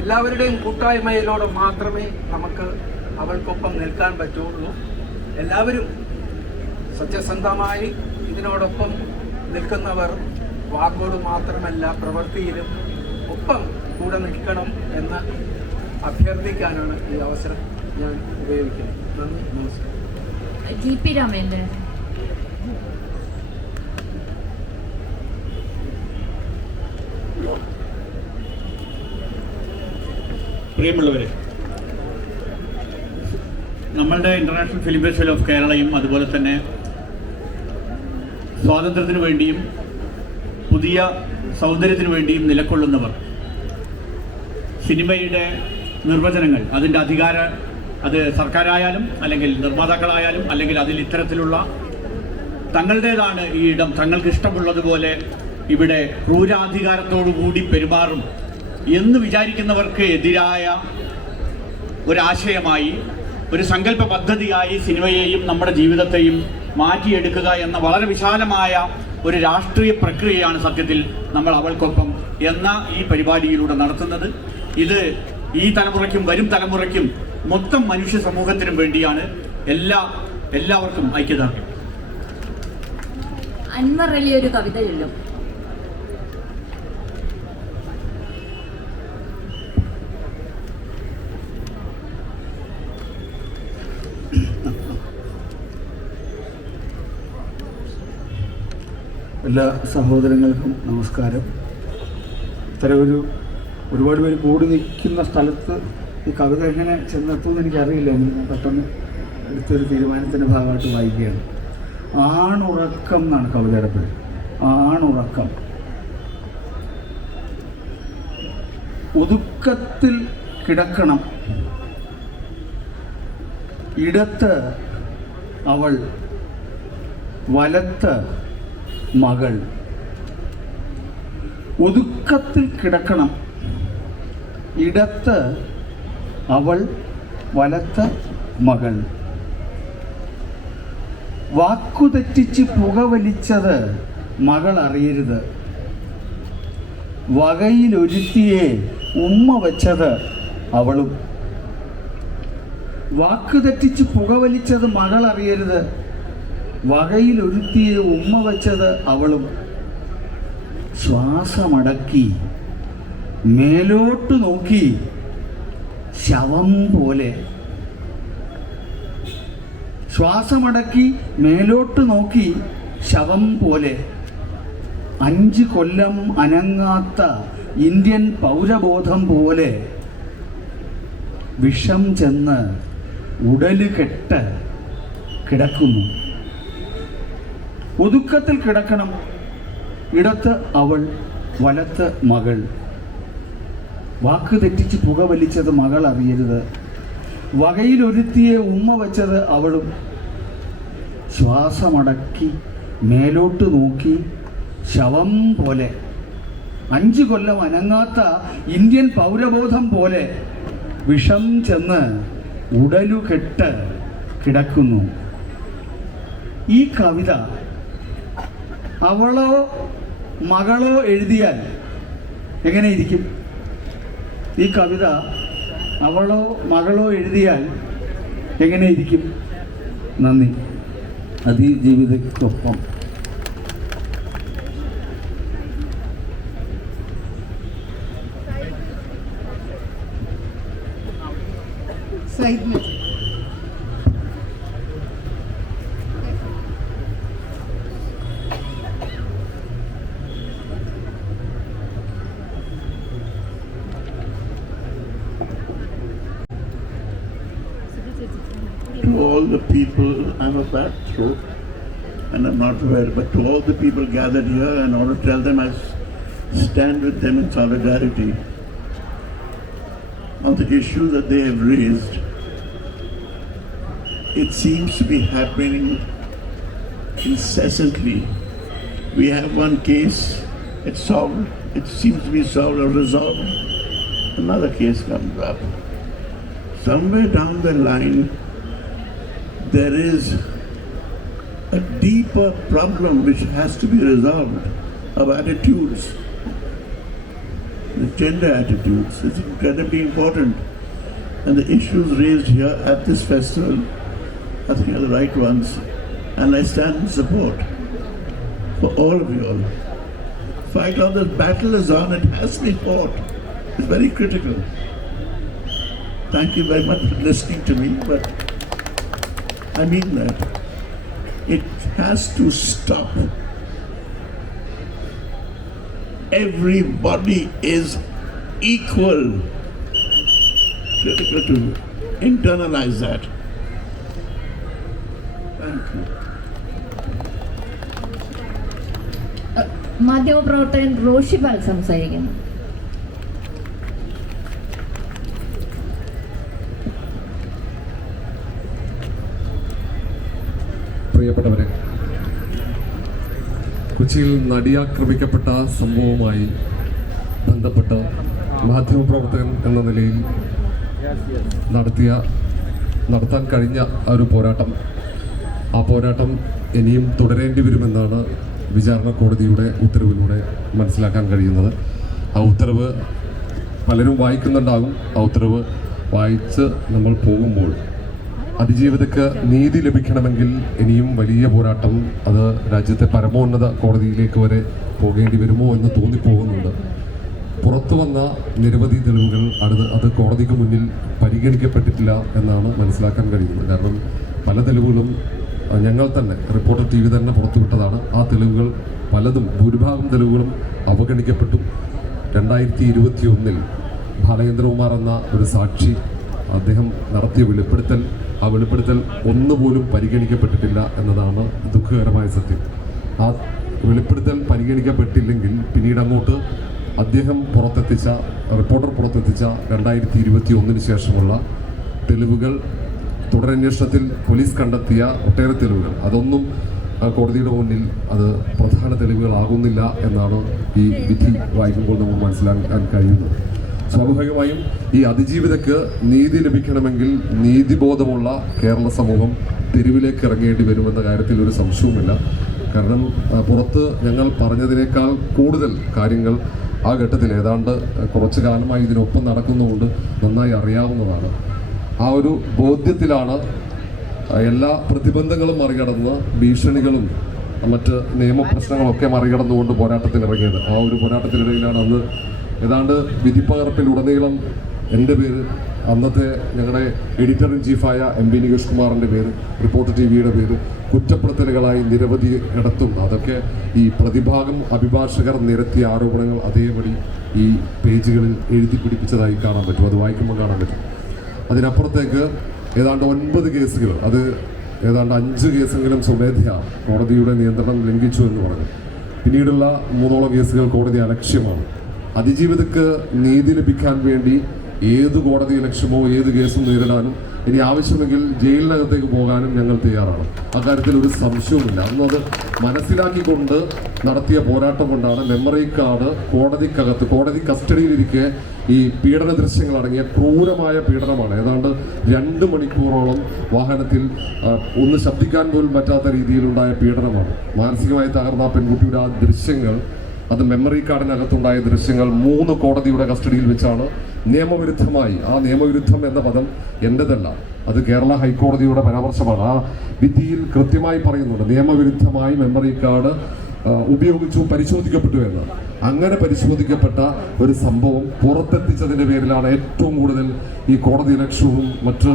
എല്ലാവരുടെയും കൂട്ടായ്മയിലൂടെ മാത്രമേ നമുക്ക് അവൾക്കൊപ്പം നിൽക്കാൻ പറ്റുള്ളൂ. എല്ലാവരും സത്യസന്ധമായി ഇതിനോടൊപ്പം നിൽക്കുന്നവർ വാക്കോട് മാത്രമല്ല പ്രവൃത്തിയിലും ഒപ്പം കൂടെ നിൽക്കണം എന്ന് അഭ്യർത്ഥിക്കാനാണ് ഈ അവസരം ഞാൻ ഉപയോഗിക്കുന്നത്. നന്ദി, നമസ്കാരം. GP രാമേന്ദ്രൻ. പ്രിയമുള്ളവരെ, നമ്മളുടെ ഇൻ്റർനാഷണൽ ഫിലിം ഫെസ്റ്റിവൽ ഓഫ് കേരളയും അതുപോലെ തന്നെ സ്വാതന്ത്ര്യത്തിനു വേണ്ടിയും പുതിയ സൗന്ദര്യത്തിനു വേണ്ടിയും നിലകൊള്ളുന്നവർ സിനിമയുടെ നിർവചനങ്ങൾ, അതിൻ്റെ അത് സർക്കാരായാലും അല്ലെങ്കിൽ നിർമ്മാതാക്കളായാലും അല്ലെങ്കിൽ അതിൽ ഇത്തരത്തിലുള്ള തങ്ങളുടേതാണ് ഈ ഇടം, തങ്ങൾക്ക് ഇഷ്ടമുള്ളതുപോലെ ഇവിടെ ക്രൂരാധികാരത്തോടുകൂടി പെരുമാറും എന്ന് വിചാരിക്കുന്നവർക്ക് എതിരായ ഒരാശയമായി, ഒരു സങ്കല്പ പദ്ധതിയായി സിനിമയെയും നമ്മുടെ ജീവിതത്തെയും മാറ്റിയെടുക്കുക എന്ന വളരെ വിശാലമായ ഒരു രാഷ്ട്രീയ പ്രക്രിയയാണ് സത്യത്തിൽ നമ്മൾ അവൾക്കൊപ്പം എന്ന ഈ പരിപാടിയിലൂടെ നടത്തുന്നത്. ഇത് ഈ തലമുറയ്ക്കും വരും തലമുറയ്ക്കും മൊത്തം മനുഷ്യ സമൂഹത്തിനും വേണ്ടിയാണ്. എല്ലാവർക്കും ഐക്യദാർഢ്യം. അൻവർ അലി ഒരു കവിത ചൊല്ലും. എല്ലാ സഹോദരങ്ങൾക്കും നമസ്കാരം. ഇത്തരം ഒരുപാട് പേര് കൂടി നിൽക്കുന്ന സ്ഥലത്ത് ഈ കവിത എങ്ങനെ ചെന്നെത്തുമെന്ന് എനിക്കറിയില്ല. ഞാൻ പെട്ടെന്ന് എടുത്തൊരു തീരുമാനത്തിൻ്റെ ഭാഗമായിട്ട് വായിക്കുകയാണ്. ആണുറക്കം എന്നാണ് കവിതയുടെ പേര്. ആണുറക്കം. ഒതുക്കത്തിൽ കിടക്കണം, ഇടത്ത് അവൾ, വലത്ത് മകൾ. ഒതുക്കത്തിൽ കിടക്കണം, ഇടത്ത് അവൾ, വലത്ത് മകൾ. വാക്കുതെറ്റിച്ച് പുകവലിച്ചത് മകൾ അറിയരുത്, വകയിലൊരുത്തിയെ ഉമ്മ വച്ചത് അവളും. വാക്കുതെറ്റിച്ച് പുകവലിച്ചത് മകൾ അറിയരുത്, വകയിലൊരുത്തിയെ ഉമ്മ വച്ചത് അവളും. ശ്വാസമടക്കി മേലോട്ട് നോക്കി ശവം പോലെ. ശ്വാസമടക്കി മേലോട്ട് നോക്കി ശവം പോലെ. 5 കൊല്ലം അനങ്ങാത്ത ഇന്ത്യൻ പൗരബോധം പോലെ വിഷം ചെന്ന് ഉടല് കെട്ട് കിടക്കുന്നു. ഒതുക്കത്തിൽ കിടക്കണം, ഇടത്ത് അവൾ, വലത്ത് മകൾ. വാക്ക് തെറ്റിച്ച് പുകവലിച്ചത് മകൾ അറിയരുത്, വകയിലൊരുത്തിയെ ഉമ്മ വച്ചത് അവളും. ശ്വാസമടക്കി മേലോട്ട് നോക്കി ശവം പോലെ. 5 കൊല്ലം അനങ്ങാത്ത ഇന്ത്യൻ പൗരബോധം പോലെ വിഷം ചെന്ന് ഉടലുകെട്ട് കിടക്കുന്നു. ഈ കവിത അവളോ മകളോ എഴുതിയാൽ എങ്ങനെയിരിക്കും? ഈ കവിത അവളോ മകളോ എഴുതിയാൽ എങ്ങനെയിരിക്കും? നന്ദി. അതിജീവിതയ്ക്കൊപ്പം. To all the people, I'm a bad throat and I'm not aware, but to all the people gathered here, in order to tell them as stand with them in solidarity on the issue that they have raised. It seems to be happening incessantly. We have one case, it's solved, it seems to be solved or resolved. Another case comes up. Somewhere down the line, there is a deeper problem which has to be resolved of attitudes. The gender attitudes is incredibly important. And the issues raised here at this festival, I think, are the right ones. And I stand in support for all of you all. Fight on, the battle is on, it has to be fought. It's very critical. Thank you very much for listening to me, but I mean that. It has to stop. Everybody is equal. Critical to internalize that. Thank you. മാധ്യമപ്രവർത്തകൻ റോഷിപാൽ സംസാരിക്കുന്നു. പ്രിയപ്പെട്ടവരെ, കൊച്ചിയിൽ നടിയാക്രമിക്കപ്പെട്ട സംഭവവുമായി ബന്ധപ്പെട്ട് മാധ്യമപ്രവർത്തകൻ എന്ന നിലയിൽ നടത്താൻ കഴിഞ്ഞ ഒരു പോരാട്ടം, ആ പോരാട്ടം ഇനിയും തുടരേണ്ടി വരുമെന്നാണ് വിചാരണ കോടതിയുടെ ഉത്തരവിലൂടെ മനസ്സിലാക്കാൻ കഴിയുന്നത്. ആ ഉത്തരവ് പലരും വായിക്കുന്നുണ്ടാകും. ആ ഉത്തരവ് വായിച്ച് നമ്മൾ പോകുമ്പോൾ അതിജീവിതക്ക് നീതി ലഭിക്കണമെങ്കിൽ ഇനിയും വലിയ പോരാട്ടം അത് രാജ്യത്തെ പരമോന്നത കോടതിയിലേക്ക് വരെ പോകേണ്ടി വരുമോ എന്ന് തോന്നിപ്പോകുന്നുണ്ട്. പുറത്തു വന്ന നിരവധി തെളിവുകൾ അത് കോടതിക്ക് മുന്നിൽ പരിഗണിക്കപ്പെട്ടിട്ടില്ല എന്നാണ് മനസ്സിലാക്കാൻ കഴിയുന്നത്. കാരണം പല തെളിവുകളും ഞങ്ങൾ തന്നെ റിപ്പോർട്ടർ TV തന്നെ പുറത്തുവിട്ടതാണ്. ആ തെളിവുകൾ പലതും, ഭൂരിഭാഗം തെളിവുകളും അവഗണിക്കപ്പെട്ടു. 2021 ബാലേന്ദ്രകുമാർ എന്ന ഒരു സാക്ഷി, അദ്ദേഹം നടത്തിയ ആ വെളിപ്പെടുത്തൽ ഒന്നുപോലും പരിഗണിക്കപ്പെട്ടിട്ടില്ല എന്നതാണ് ദുഃഖകരമായ സത്യം. ആ വെളിപ്പെടുത്തൽ പരിഗണിക്കപ്പെട്ടില്ലെങ്കിൽ പിന്നീട് അങ്ങോട്ട് അദ്ദേഹം റിപ്പോർട്ടർ പുറത്തെത്തിച്ച 2021 ശേഷമുള്ള തെളിവുകൾ, തുടരന്വേഷണത്തിൽ പോലീസ് കണ്ടെത്തിയ ഒട്ടേറെ തെളിവുകൾ, അതൊന്നും കോടതിയുടെ മുന്നിൽ അത് പ്രധാന തെളിവുകളാകുന്നില്ല എന്നാണ് ഈ വിധി വായിക്കുമ്പോൾ നമുക്ക് മനസ്സിലാക്കാൻ കഴിയുന്നത്. സ്വാഭാവികമായും ഈ അതിജീവിതക്ക് നീതി ലഭിക്കണമെങ്കിൽ നീതിബോധമുള്ള കേരള സമൂഹം തെരുവിലേക്ക് ഇറങ്ങേണ്ടി വരുമെന്ന കാര്യത്തിൽ ഒരു സംശയവുമില്ല. കാരണം പുറത്ത് ഞങ്ങൾ പറഞ്ഞതിനേക്കാൾ കൂടുതൽ കാര്യങ്ങൾ ആ ഘട്ടത്തിൽ ഏതാണ്ട് കുറച്ചു കാലമായി ഇതിനൊപ്പം നടക്കുന്നതുകൊണ്ട് നന്നായി അറിയാവുന്നതാണ്. ആ ഒരു ബോധ്യത്തിലാണ് എല്ലാ പ്രതിബന്ധങ്ങളും മറികടന്ന്, ഭീഷണികളും മറ്റ് നിയമപ്രശ്നങ്ങളൊക്കെ മറികടന്നുകൊണ്ട് പോരാട്ടത്തിനിറങ്ങിയത്. ആ ഒരു പോരാട്ടത്തിനിടയിലാണ് അന്ന് ഏതാണ്ട് വിധിപ്പകർപ്പിലുടനീളം എൻ്റെ പേര്, അന്നത്തെ ഞങ്ങളുടെ എഡിറ്റർ ഇൻ ചീഫായ MP നികേഷ് കുമാറിൻ്റെ പേര്, റിപ്പോർട്ടർ TVയുടെ പേര് കുറ്റപ്പെടുത്തലുകളായി നിരവധി ഇടത്തും, അതൊക്കെ ഈ പ്രതിഭാഗം അഭിഭാഷകർ നിരത്തിയ ആരോപണങ്ങൾ അതേപടി ഈ പേജുകളിൽ എഴുതി പിടിപ്പിച്ചതായി കാണാൻ പറ്റും. അത് വായിക്കുമ്പോൾ കാണാൻ പറ്റും. അതിനപ്പുറത്തേക്ക് ഏതാണ്ട് 9 കേസുകൾ, അത് ഏതാണ്ട് 5 കേസെങ്കിലും സ്വമേധയാ കോടതിയുടെ നിയന്ത്രണം ലംഘിച്ചു എന്ന് പറഞ്ഞു. പിന്നീടുള്ള 3ഓളം കേസുകൾ കോടതി അലക്ഷ്യമാണ്. അതിജീവിതക്ക് നീതി ലഭിക്കാൻ വേണ്ടി ഏത് കോടതി ലക്ഷ്യമോ ഏത് കേസും നേരിടാനും ഇനി ആവശ്യമെങ്കിൽ ജയിലിനകത്തേക്ക് പോകാനും ഞങ്ങൾ തയ്യാറാണ്. അക്കാര്യത്തിൽ ഒരു സംശയവുമില്ല. അന്നും അത് മനസ്സിലാക്കിക്കൊണ്ട് നടത്തിയ പോരാട്ടം കൊണ്ടാണ് മെമ്മറി കാർഡ് കോടതിക്കകത്ത്, കോടതി കസ്റ്റഡിയിലിരിക്കെ ഈ പീഡന ദൃശ്യങ്ങൾ അടങ്ങിയ ക്രൂരമായ പീഡനമാണ്. ഏതാണ്ട് 2 മണിക്കൂറോളം വാഹനത്തിൽ ഒന്ന് ശബ്ദിക്കാൻ പോലും പറ്റാത്ത രീതിയിലുണ്ടായ പീഡനമാണ്. മാനസികമായി തകർന്ന പെൺകുട്ടിയുടെ ആ ദൃശ്യങ്ങൾ, അത് മെമ്മറി കാർഡിനകത്തുണ്ടായ ദൃശ്യങ്ങൾ 3 കോടതിയുടെ കസ്റ്റഡിയിൽ വെച്ചാണ് നിയമവിരുദ്ധമായി, ആ നിയമവിരുദ്ധം എന്ന പദം എൻ്റെതല്ല, അത് കേരള ഹൈക്കോടതിയുടെ പരാമർശമാണ്. ആ വിധിയിൽ കൃത്യമായി പറയുന്നുണ്ട് നിയമവിരുദ്ധമായി മെമ്മറി കാർഡ് ഉപയോഗിച്ചു, പരിശോധിക്കപ്പെട്ടു എന്ന്. അങ്ങനെ പരിശോധിക്കപ്പെട്ട ഒരു സംഭവം പുറത്തെത്തിച്ചതിൻ്റെ പേരിലാണ് ഏറ്റവും കൂടുതൽ ഈ കോടതി ലക്ഷ്യവും മറ്റ്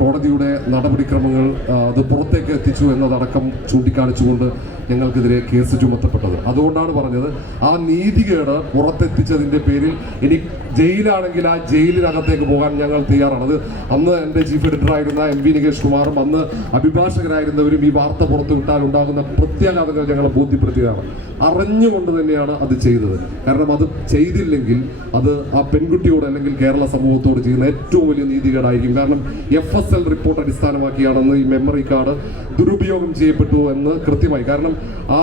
കോടതിയുടെ നടപടിക്രമങ്ങൾ അത് പുറത്തേക്ക് എത്തിച്ചു എന്നതടക്കം ചൂണ്ടിക്കാണിച്ചുകൊണ്ട് ഞങ്ങൾക്കെതിരെ കേസ് ചുമത്തപ്പെട്ടത്. അതുകൊണ്ടാണ് പറഞ്ഞത് ആ നീതികേട് പുറത്തെത്തിച്ചതിൻ്റെ പേരിൽ ഇനി ജയിലാണെങ്കിൽ ആ ജയിലിനകത്തേക്ക് പോകാൻ ഞങ്ങൾ തയ്യാറാണ്. അത് അന്ന് എൻ്റെ ചീഫ് എഡിറ്ററായിരുന്ന MP നികേഷ് കുമാറും അന്ന് അഭിഭാഷകരായിരുന്നവരും ഈ വാർത്ത പുറത്തു വിട്ടാൽ ഉണ്ടാകുന്ന പ്രത്യാഘാതങ്ങൾ ഞങ്ങളെ ബോധ്യപ്പെടുത്തുകയാണ്. അറിഞ്ഞുകൊണ്ട് തന്നെയാണ് അത് ചെയ്തത്. ചെയ്തത്. കാരണം അത് ചെയ്തില്ലെങ്കിൽ അത് ആ പെൺകുട്ടിയോട് അല്ലെങ്കിൽ കേരള സമൂഹത്തോട് ചെയ്യുന്ന ഏറ്റവും വലിയ നീതികേടായിരിക്കും. കാരണം FSL റിപ്പോർട്ട് അടിസ്ഥാനമാക്കിയാണെന്ന് ഈ മെമ്മറി കാർഡ് ദുരുപയോഗം ചെയ്യപ്പെട്ടു എന്ന് കൃത്യമായി. കാരണം ആ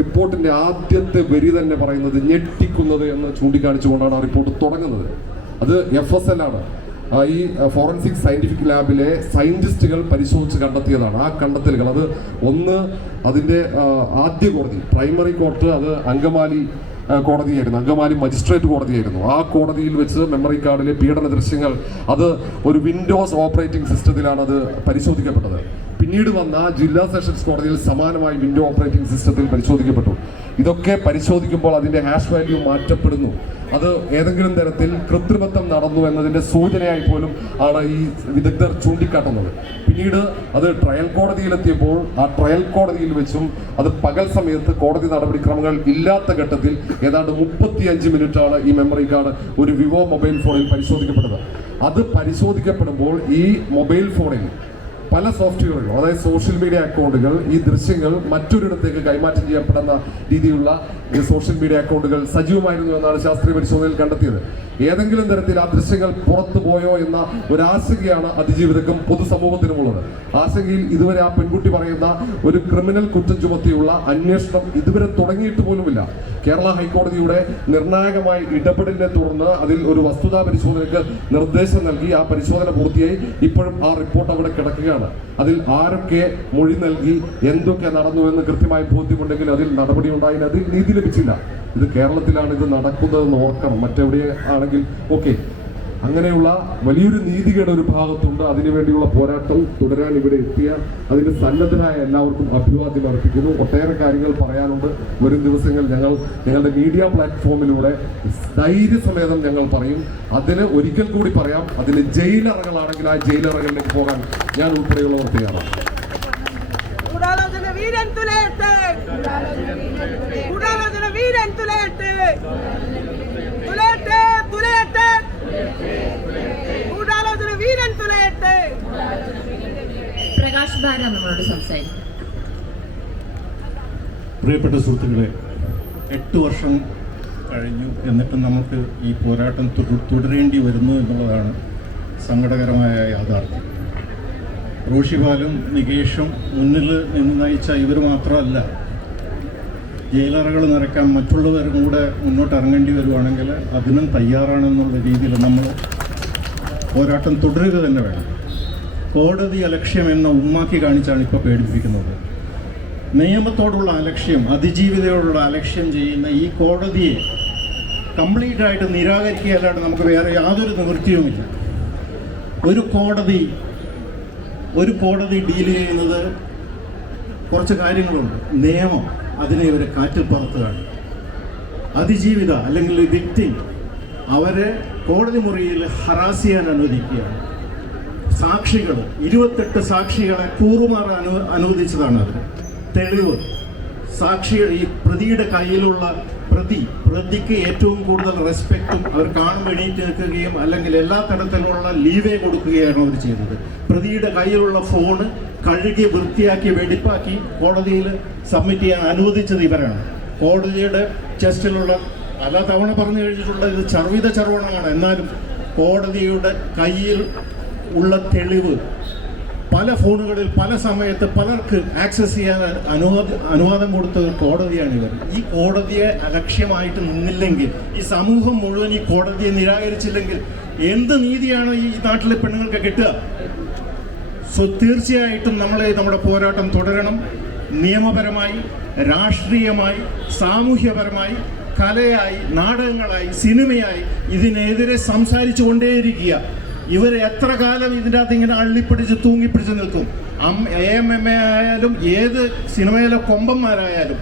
റിപ്പോർട്ടിന്റെ ആദ്യത്തെ വരി തന്നെ പറയുന്നത് ഞെട്ടിക്കുന്നത് എന്ന് ചൂണ്ടിക്കാണിച്ചുകൊണ്ടാണ് ആ റിപ്പോർട്ട് തുടങ്ങുന്നത്. അത് FSL ആണ്. ഈ ഫോറൻസിക് സയന്റിഫിക് ലാബിലെ സയന്റിസ്റ്റുകൾ പരിശോധിച്ച് കണ്ടെത്തിയതാണ്. ആ കണ്ടെത്തലുകൾ അത് ഒന്ന് അതിൻ്റെ ആദ്യ കോടതി പ്രൈമറി കോർട്ട് അത് അങ്കമാലി കോടതിയായിരുന്നു, അങ്കമാലി മജിസ്ട്രേറ്റ് കോടതിയായിരുന്നു. ആ കോടതിയിൽ വെച്ച് മെമ്മറി കാർഡിലെ പീഡന ദൃശ്യങ്ങൾ അത് ഒരു വിൻഡോസ് ഓപ്പറേറ്റിംഗ് സിസ്റ്റത്തിലാണ് അത് പരിശോധിക്കപ്പെട്ടത്. പിന്നീട് വന്ന ജില്ലാ സെഷൻസ് കോടതിയിൽ സമാനമായി വിൻഡോ ഓപ്പറേറ്റിംഗ് സിസ്റ്റത്തിൽ പരിശോധിക്കപ്പെട്ടു. ഇതൊക്കെ പരിശോധിക്കുമ്പോൾ അതിൻ്റെ ഹാഷ് വാല്യൂ മാറ്റപ്പെടുന്നു. അത് ഏതെങ്കിലും തരത്തിൽ കൃത്രിമത്വം നടന്നു എന്നതിൻ്റെ സൂചനയായി പോലും ആണ് ഈ വിദഗ്ധർ ചൂണ്ടിക്കാട്ടുന്നത്. പിന്നീട് അത് ട്രയൽ കോടതിയിലെത്തിയപ്പോൾ ആ ട്രയൽ കോടതിയിൽ വെച്ചും അത് പകൽ സമയത്ത് കോടതി നടപടിക്രമങ്ങൾ ഇല്ലാത്ത ഘട്ടത്തിൽ ഏതാണ്ട് 35 മിനിറ്റാണ് ഈ മെമ്മറി കാർഡ് ഒരു വിവോ മൊബൈൽ ഫോണിൽ പരിശോധിക്കപ്പെട്ടത്. അത് പരിശോധിക്കപ്പെടുമ്പോൾ ഈ മൊബൈൽ ഫോണിൽ പല സോഫ്റ്റ്വെയറുകൾ, അതായത് സോഷ്യൽ മീഡിയ അക്കൗണ്ടുകൾ, ഈ ദൃശ്യങ്ങൾ മറ്റൊരിടത്തേക്ക് കൈമാറ്റം ചെയ്യപ്പെടുന്ന രീതിയിലുള്ള സോഷ്യൽ മീഡിയ അക്കൗണ്ടുകൾ സജീവമായിരുന്നു എന്നാണ് ശാസ്ത്രീയ പരിശോധനയിൽ കണ്ടെത്തിയത്. ഏതെങ്കിലും തരത്തിൽ ആ ദൃശ്യങ്ങൾ പുറത്തു പോയോ എന്ന ഒരാശങ്കയാണ് അതിജീവിതർക്കും പൊതുസമൂഹത്തിനുമുള്ളത്. ആശങ്കയിൽ ഇതുവരെ ആ പെൺകുട്ടി പറയുന്ന ഒരു ക്രിമിനൽ കുറ്റം ചുമത്തിയുള്ള അന്വേഷണം ഇതുവരെ തുടങ്ങിയിട്ട് പോലുമില്ല. കേരള ഹൈക്കോടതിയുടെ നിർണായകമായ ഇടപെടലിനെ തുടർന്ന് അതിൽ ഒരു വസ്തുതാ പരിശോധനയ്ക്ക് നിർദ്ദേശം നൽകി. ആ പരിശോധന പൂർത്തിയായി. ഇപ്പോഴും ആ റിപ്പോർട്ട് അവിടെ കിടക്കുകയാണ്. അതിൽ ആരൊക്കെ മൊഴി നൽകി, എന്തൊക്കെ നടന്നു എന്ന് കൃത്യമായി ബോധ്യമുണ്ടെങ്കിൽ അതിൽ നടപടി ഉണ്ടായില്ല, അതിൽ നീതി ലഭിച്ചില്ല. ഇത് കേരളത്തിലാണ് ഇത് നടക്കുന്നതെന്ന് ഓർക്കണം. മറ്റെവിടെ ആണെങ്കിൽ ഓക്കെ. അങ്ങനെയുള്ള വലിയൊരു നീതികേട് ഒരു ഭാഗത്തുണ്ട്. അതിനുവേണ്ടിയുള്ള പോരാട്ടം തുടരാൻ ഇവിടെ എത്തിയ അതിന് സന്നദ്ധരായ എല്ലാവർക്കും അഭിവാദ്യം അർപ്പിക്കുന്നു. ഒട്ടേറെ കാര്യങ്ങൾ പറയാനുണ്ട്. വരും ദിവസങ്ങൾ ഞങ്ങളുടെ മീഡിയ പ്ലാറ്റ്ഫോമിലൂടെ ധൈര്യസമേതം ഞങ്ങൾ പറയും. അതിന് ഒരിക്കൽ കൂടി പറയാം, അതിന് ജയിലറകളാണെങ്കിൽ ആ ജയിലറകളിലേക്ക് പോകാൻ ഞാൻ ഉൾപ്പെടെയുള്ളവർ തയ്യാറാണ്. പ്രകാശ് ബാര നമ്മളോട് സംസാരിക്കും. പ്രിയപ്പെട്ട സുഹൃത്തുക്കളെ, 8 വർഷം കഴിഞ്ഞു, എന്നിട്ടും നമുക്ക് ഈ പോരാട്ടം തുടരേണ്ടി വരുന്നു എന്നുള്ളതാണ് സങ്കടകരമായ യാഥാർത്ഥ്യം. റോഷിപാലും നികേഷും മുന്നിൽ നിന്ന് നയിച്ച ഇവർ മാത്രമല്ല, ജയിലറകൾ നിറയ്ക്കാൻ മറ്റുള്ളവരും കൂടെ മുന്നോട്ട് ഇറങ്ങേണ്ടി വരുവാണെങ്കിൽ അതിനും തയ്യാറാണെന്നുള്ള രീതിയിൽ നമ്മൾ പോരാട്ടം തുടരുക തന്നെ വേണം. കോടതി അലക്ഷ്യം എന്ന ഉമ്മാക്കി കാണിച്ചാണ് ഇപ്പോൾ പേടിപ്പിക്കുന്നത്. നിയമത്തോടുള്ള അലക്ഷ്യം, അതിജീവിതയോടുള്ള അലക്ഷ്യം ചെയ്യുന്ന ഈ കോടതിയെ കംപ്ലീറ്റായിട്ട് നിരാകരിക്കുകയല്ലാണ്ട് നമുക്ക് വേറെ യാതൊരു നിവൃത്തിയുമില്ല. ഒരു കോടതി ഡീൽ ചെയ്യുന്നത് കുറച്ച് കാര്യങ്ങളുണ്ട്. നിയമം അതിനെ ഇവരെ കാറ്റിൽ പറത്തുകയാണ്. അതിജീവിത അല്ലെങ്കിൽ വിക്ടിം അവരെ കോടതി മുറിയിൽ ഹറാസ് ചെയ്യാൻ അനുവദിക്കുകയാണ്. സാക്ഷികൾ 28 സാക്ഷികളെ കൂറുമാറാൻ അനുവദിച്ചതാണ്. അവർ തെളിവ് സാക്ഷികൾ ഈ പ്രതിയുടെ കയ്യിലുള്ള പ്രതിക്ക് ഏറ്റവും കൂടുതൽ റെസ്പെക്റ്റും അവർ കാണുമ്പോൾ എണീറ്റ് നിൽക്കുകയും അല്ലെങ്കിൽ എല്ലാ തരത്തിലുള്ള ലീവേ കൊടുക്കുകയാണ് അവർ ചെയ്തത്. പ്രതിയുടെ കയ്യിലുള്ള ഫോണ് കഴുകി വൃത്തിയാക്കി വെടിപ്പാക്കി കോടതിയിൽ സബ്മിറ്റ് ചെയ്യാൻ അനുവദിച്ചത് ഇവരാണ്. കോടതിയുടെ ചെസ്റ്റിലുള്ള പല തവണ പറഞ്ഞു കഴിഞ്ഞിട്ടുള്ള ഇത് ചർവിത ചർവണമാണ്. എന്നാലും കോടതിയുടെ കയ്യിൽ ഉള്ള തെളിവ് പല ഫോണുകളിൽ പല സമയത്ത് പലർക്ക് ആക്സസ് ചെയ്യാൻ അനുവാദം കൊടുത്ത കോടതിയാണ് ഇവർ. ഈ കോടതിയെ അലക്ഷ്യമായിട്ട് നിന്നില്ലെങ്കിൽ, ഈ സമൂഹം മുഴുവൻ ഈ കോടതിയെ നിരാകരിച്ചില്ലെങ്കിൽ എന്ത് നീതിയാണ് ഈ നാട്ടിലെ പെണ്ണുങ്ങൾക്ക് കിട്ടുക? തീർച്ചയായിട്ടും നമ്മുടെ പോരാട്ടം തുടരണം. നിയമപരമായി, രാഷ്ട്രീയമായി, സാമൂഹ്യപരമായി, കലയായി, നാടകങ്ങളായി, സിനിമയായി ഇതിനെതിരെ സംസാരിച്ചു കൊണ്ടേയിരിക്കുക. ഇവർ എത്ര കാലം ഇതിൻ്റെ അകത്ത് ഇങ്ങനെ അള്ളിപ്പിടിച്ച് തൂങ്ങിപ്പിടിച്ച് നിൽക്കും? AMMA ആയാലും ഏത് സിനിമയിലെ കൊമ്പന്മാരായാലും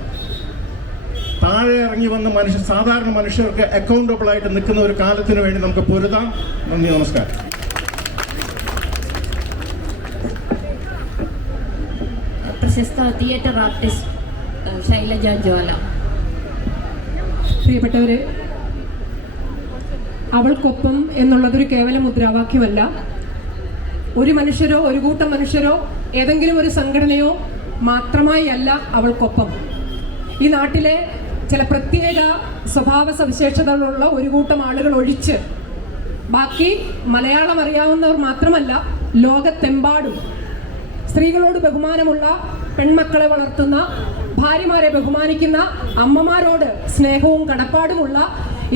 താഴെ ഇറങ്ങി വന്ന് സാധാരണ മനുഷ്യർക്ക് അക്കൗണ്ടബിൾ ആയിട്ട് നിൽക്കുന്ന ഒരു കാലത്തിന് വേണ്ടി നമുക്ക് പൊരുതാം. നന്ദി, നമസ്കാരം. പ്രശസ്ത തിയേറ്റർ ആർട്ടിസ്റ്റ് ശൈലജ ജ്വാല. പ്രിയപ്പെട്ടവരെ, അവൾക്കൊപ്പം എന്നുള്ളതൊരു കേവല മുദ്രാവാക്യമല്ല. ഒരു മനുഷ്യരോ ഒരു കൂട്ടം മനുഷ്യരോ ഏതെങ്കിലും ഒരു സംഘടനയോ മാത്രമായി അല്ല അവൾക്കൊപ്പം. ഈ നാട്ടിലെ ചില പ്രത്യേക സ്വഭാവ സവിശേഷതകളുള്ള ഒരു കൂട്ടം ആളുകൾ ഒഴിച്ച് ബാക്കി മലയാളം അറിയാവുന്നവർ മാത്രമല്ല, ലോകത്തെമ്പാടും സ്ത്രീകളോട് ബഹുമാനമുള്ള, പെൺമക്കളെ വളർത്തുന്ന, ഭാര്യമാരെ ബഹുമാനിക്കുന്ന, അമ്മമാരോട് സ്നേഹവും കടപ്പാടുമുള്ള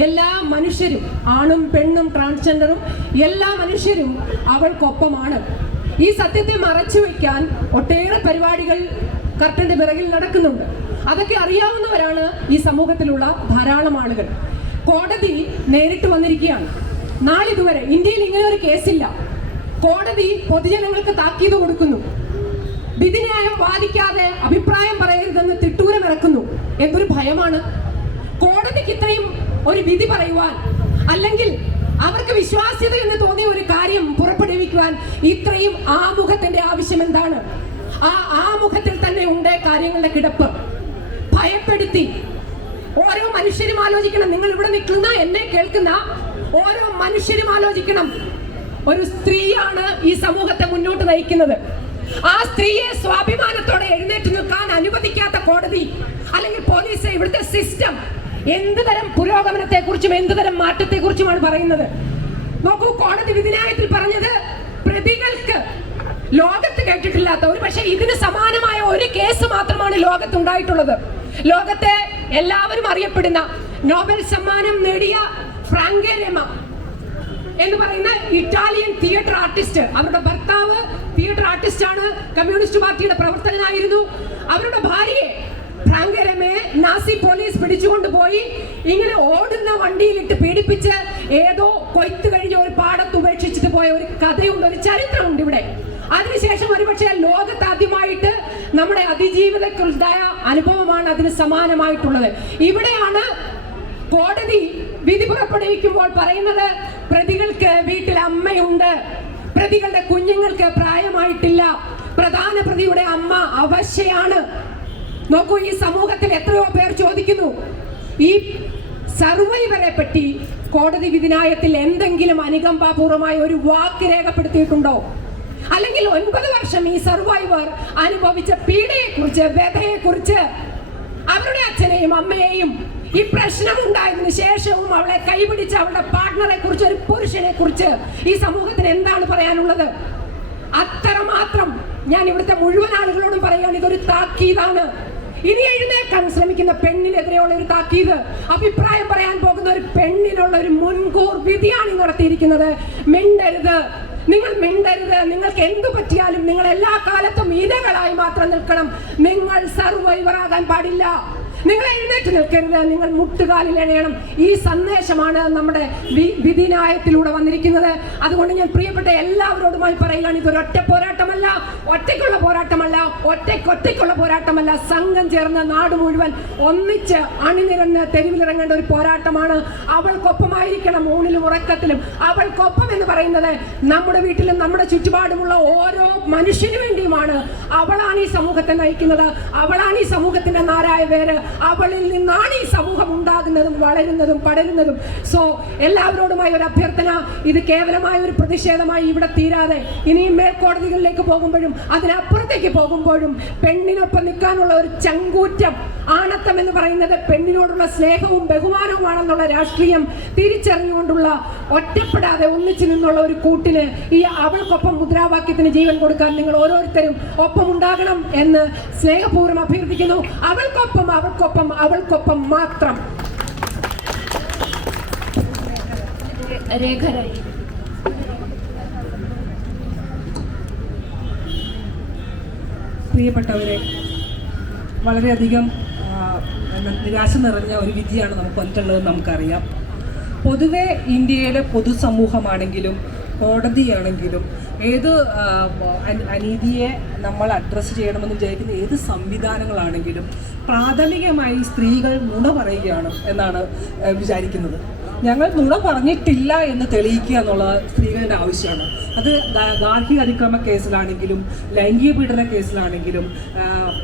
എല്ലാ മനുഷ്യരും, ആണും പെണ്ണും ട്രാൻസ്ജെൻഡറും എല്ലാ മനുഷ്യരും അവൾക്കൊപ്പമാണ്. ഈ സത്യത്തെ മറച്ചു വയ്ക്കാൻ ഒട്ടേറെ പരിപാടികൾ കർട്ടന്റെ പിറകിൽ നടക്കുന്നുണ്ട്. അതൊക്കെ അറിയാവുന്നവരാണ് ഈ സമൂഹത്തിലുള്ള ധാരാളം ആളുകൾ. കോടതി നേരിട്ട് വന്നിരിക്കുകയാണ്. നാളിതുവരെ ഇന്ത്യയിൽ ഇങ്ങനെ ഒരു കേസില്ല. കോടതി പൊതുജനങ്ങൾക്ക് താക്കീത് കൊടുക്കുന്നു. വിധിന്യായം വാദിക്കാതെ അഭിപ്രായം പറയരുതെന്ന് തിട്ടൂരമിറക്കുന്നു. എന്തൊരു ഭയമാണ്! കോടതിക്ക് ഇത്രയും ഒരു വിധി പറയുവാൻ, അല്ലെങ്കിൽ അവർക്ക് വിശ്വാസ്യത എന്ന് തോന്നിയ ഒരു കാര്യം പുറപ്പെടുവിക്കുവാൻ ഇത്രയും ആമുഖത്തിന്റെ ആവശ്യം എന്താണ്? ആ ആമുഖത്തിൽ തന്നെ ഉണ്ട് കാര്യങ്ങളുടെ കിടപ്പ്. ഭയപ്പെടുത്തി ഓരോ മനുഷ്യരും ആലോചിക്കണം. നിങ്ങൾ ഇവിടെ നിൽക്കുന്ന, എന്നെ കേൾക്കുന്ന ഓരോ മനുഷ്യരും ആലോചിക്കണം. ഒരു സ്ത്രീയാണ് ഈ സമൂഹത്തെ മുന്നോട്ട് നയിക്കുന്നത്. ആ സ്ത്രീയെ സ്വാഭിമാനത്തോടെ എഴുന്നേറ്റ് നിൽക്കാൻ അനുവദിക്കാത്ത കോടതി അല്ലെങ്കിൽ പോലീസ്, ഇവിടുത്തെ സിസ്റ്റം എന്ത് തരം പുരോഗമനത്തെ കുറിച്ചും എന്ത് തരം മാറ്റത്തെ കുറിച്ചുമാണ് പറയുന്നത്? നോക്കൂ, കോടതി വിധിന്യായത്തിൽ പറഞ്ഞത് പ്രതികൾക്ക് ലോകത്ത് കേട്ടിട്ടില്ലാത്ത, ഒരു പക്ഷേ ഇതിന് സമാനമായ ഒരു കേസ് മാത്രമാണ് ലോകത്തുണ്ടായിട്ടുള്ളത്. ലോകത്തെ എല്ലാവരും അറിയപ്പെടുന്ന നോബൽ സമ്മാനം നേടിയ ഫ്രാങ്കെ രമ എന്ന് പറയുന്ന ഇറ്റാലിയൻ തിയേറ്റർ ആർട്ടിസ്റ്റ്, അവരുടെ ഭർത്താവ് തിയേറ്റർ ആർട്ടിസ്റ്റ് ആണ്, കമ്മ്യൂണിസ്റ്റ് പാർട്ടിയുടെ പ്രവർത്തകനായിരുന്നു. അവരുടെ ഭാര്യയെ ഫ്രാങ്കെ രമയെ നാസി പോലീസ് പിടിച്ചുകൊണ്ടുപോയി ഇങ്ങനെ ഓടുന്ന വണ്ടിയിലിട്ട് പീഡിപ്പിച്ച് ഏതോ കൊയ്ത്ത് കഴിഞ്ഞ ഒരു പാടത്ത് ഉപേക്ഷിച്ചിട്ട് പോയ ഒരു കഥയുണ്ട്, ഒരു ചരിത്രമുണ്ട് ഇവിടെ. അതിനുശേഷം ഒരുപക്ഷെ ലോകത്താദ്യമായിട്ട് നമ്മുടെ അതിജീവിതക്കുണ്ടായ അനുഭവമാണ് അതിന് സമാനമായിട്ടുള്ളത്. ഇവിടെയാണ് കോടതി വിധി പുറപ്പെടുവിക്കുമ്പോൾ പറയുന്നത്, പ്രതികൾക്ക് വീട്ടിൽ അമ്മയുണ്ട്, പ്രതികളുടെ കുഞ്ഞുങ്ങൾക്ക് പ്രായമായിട്ടില്ല, പ്രധാന പ്രതിയുടെ അമ്മ അവശ്യയാണ്. നോക്കൂ, ഈ സമൂഹത്തിൽ എത്രയോ പേർ ചോദിക്കുന്നു, ഈ സർവൈവറെ പറ്റി കോടതി വിധിന്യായത്തിൽ എന്തെങ്കിലും അനുകമ്പാപൂർവമായ ഒരു വാക്ക് രേഖപ്പെടുത്തിയിട്ടുണ്ടോ? അല്ലെങ്കിൽ 9 വർഷം ഈ സർവൈവർ അനുഭവിച്ച പീഡയെക്കുറിച്ച്, വ്യഥയെക്കുറിച്ച്, അവരുടെ അച്ഛനെയും അമ്മയെയും ഈ പ്രശ്നം ഉണ്ടായതിനു ശേഷവും അവളെ കൈപിടിച്ച് അവളുടെ പാർട്ട്ണറെ കുറിച്ച്, ഒരു പുരുഷനെ കുറിച്ച് ഈ സമൂഹത്തിന് എന്താണ് പറയാനുള്ളത്? അത്രമാത്രം ഞാൻ ഇവിടുത്തെ മുഴുവൻ ആളുകളോടും പറയുകയാണ്, ഇതൊരു താക്കീതാണ്. ഇനി എഴുന്നേൽക്കാൻ ശ്രമിക്കുന്ന പെണ്ണിനെതിരെയുള്ള ഒരു താക്കീത്, അഭിപ്രായം പറയാൻ പോകുന്ന ഒരു പെണ്ണിനുള്ള ഒരു മുൻകൂർ വിധിയാണ് നടത്തിയിരിക്കുന്നത്. മിണ്ടരുത്, നിങ്ങൾ മിണ്ടരുത്. നിങ്ങൾക്ക് എന്തു പറ്റിയാലും നിങ്ങൾ എല്ലാ കാലത്തും ഇരകളായി മാത്രം നിൽക്കണം. നിങ്ങൾ സർവൈവർ ആകാൻ പാടില്ല. നിങ്ങൾ എഴുന്നേറ്റ് നിൽക്കരുത്, നിങ്ങൾ മുട്ടുകാലിൽ എണയണം. ഈ സന്ദേശമാണ് നമ്മുടെ വിധിന്യായത്തിലൂടെ വന്നിരിക്കുന്നത്. അതുകൊണ്ട് ഞാൻ പ്രിയപ്പെട്ട എല്ലാവരോടുമായി പറയുകയാണ്, ഇതൊരു ഒറ്റ പോരാട്ടമല്ല, ഒറ്റയ്ക്കുള്ള പോരാട്ടമല്ല, ഒറ്റയ്ക്കുള്ള പോരാട്ടമല്ല. സംഘം ചേർന്ന് നാട് മുഴുവൻ ഒന്നിച്ച് അണിനിരന്ന് തെരുവിലിറങ്ങേണ്ട ഒരു പോരാട്ടമാണ്. അവൾക്കൊപ്പമായിരിക്കണം ഊണിലും ഉറക്കത്തിലും. അവൾക്കൊപ്പം എന്ന് പറയുന്നത് നമ്മുടെ വീട്ടിലും നമ്മുടെ ചുറ്റുപാടുമുള്ള ഓരോ മനുഷ്യനു വേണ്ടിയുമാണ്. അവളാണ് ഈ സമൂഹത്തെ നയിക്കുന്നത്, അവളാണ് ഈ സമൂഹത്തിന്റെ നാരായ പേര്. അവളിൽ നിന്നാണ് ഈ സമൂഹം ഉണ്ടാകുന്നതും വളരുന്നതും പടരുന്നതും. സോ എല്ലാവരോടുമായി ഒരു അഭ്യർത്ഥന, ഇത് കേവലമായ ഒരു പ്രതിഷേധമായി ഇവിടെ തീരാതെ ഇനിയും മേൽക്കോടതികളിലേക്ക് പോകുമ്പോഴും അതിനപ്പുറത്തേക്ക് പോകുമ്പോഴും പെണ്ണിനൊപ്പം നിൽക്കാനുള്ള ഒരു ചങ്കൂറ്റം, ആണത്തം എന്ന് പറയുന്നത് പെണ്ണിനോടുള്ള സ്നേഹവും ബഹുമാനവുമാണെന്നുള്ള രാഷ്ട്രീയം തിരിച്ചറിഞ്ഞുകൊണ്ടുള്ള, ഒറ്റപ്പെടാതെ ഒന്നിച്ചു നിന്നുള്ള ഒരു കൂട്ടിന്, ഈ അവൾക്കൊപ്പം മുദ്രാവാക്യത്തിന് ജീവൻ കൊടുക്കാൻ നിങ്ങൾ ഓരോരുത്തരും ഒപ്പം ഉണ്ടാകണം എന്ന് സ്നേഹപൂർവ്വം അഭ്യർത്ഥിക്കുന്നു. അവൾക്കൊപ്പം, അവൾക്കൊപ്പം, അവൾക്കൊപ്പം മാത്രം. പ്രിയപ്പെട്ടവരെ, വളരെയധികം നിരാശ നിറഞ്ഞ ഒരു വിധിയാണ് നമുക്ക് വന്നിട്ടുള്ളതെന്ന് നമുക്കറിയാം. പൊതുവെ ഇന്ത്യയിലെ പൊതുസമൂഹമാണെങ്കിലും കോടതിയാണെങ്കിലും ഏത് അനീതിയെ നമ്മൾ അഡ്രസ്സ് ചെയ്യണമെന്ന് വിചാരിക്കുന്ന ഏത് സംവിധാനങ്ങളാണെങ്കിലും പ്രാഥമികമായി സ്ത്രീകൾ നുണ പറയുകയാണ് എന്നാണ് വിചാരിക്കുന്നത്. ഞങ്ങൾ നുണ പറഞ്ഞിട്ടില്ല എന്ന് തെളിയിക്കുക എന്നുള്ളത് സ്ത്രീകളുടെ ആവശ്യമാണ്. അത് ഗാർഹിക അതിക്രമ കേസിലാണെങ്കിലും ലൈംഗിക പീഡന കേസിലാണെങ്കിലും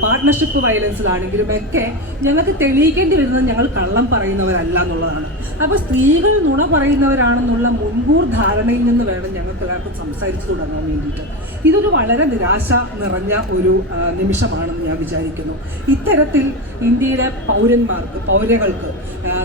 പാർട്ട്ണർഷിപ്പ് വയലൻസിലാണെങ്കിലും ഒക്കെ ഞങ്ങൾക്ക് തെളിയിക്കേണ്ടി വരുന്നത് ഞങ്ങൾ കള്ളം പറയുന്നവരല്ല എന്നുള്ളതാണ്. അപ്പോൾ സ്ത്രീകൾ നുണ പറയുന്നവരാണെന്നുള്ള മുൻകൂർ ധാരണയിൽ നിന്ന് വേണം ഞങ്ങൾക്ക് എല്ലാവർക്കും സംസാരിച്ചു തുടങ്ങാൻ വേണ്ടിയിട്ട്. ഇതൊരു വളരെ നിരാശ നിറഞ്ഞ ഒരു നിമിഷമാണെന്ന് ഞാൻ വിചാരിക്കുന്നു. ഇത്തരത്തിൽ ഇന്ത്യയിലെ പൗരകൾക്ക്,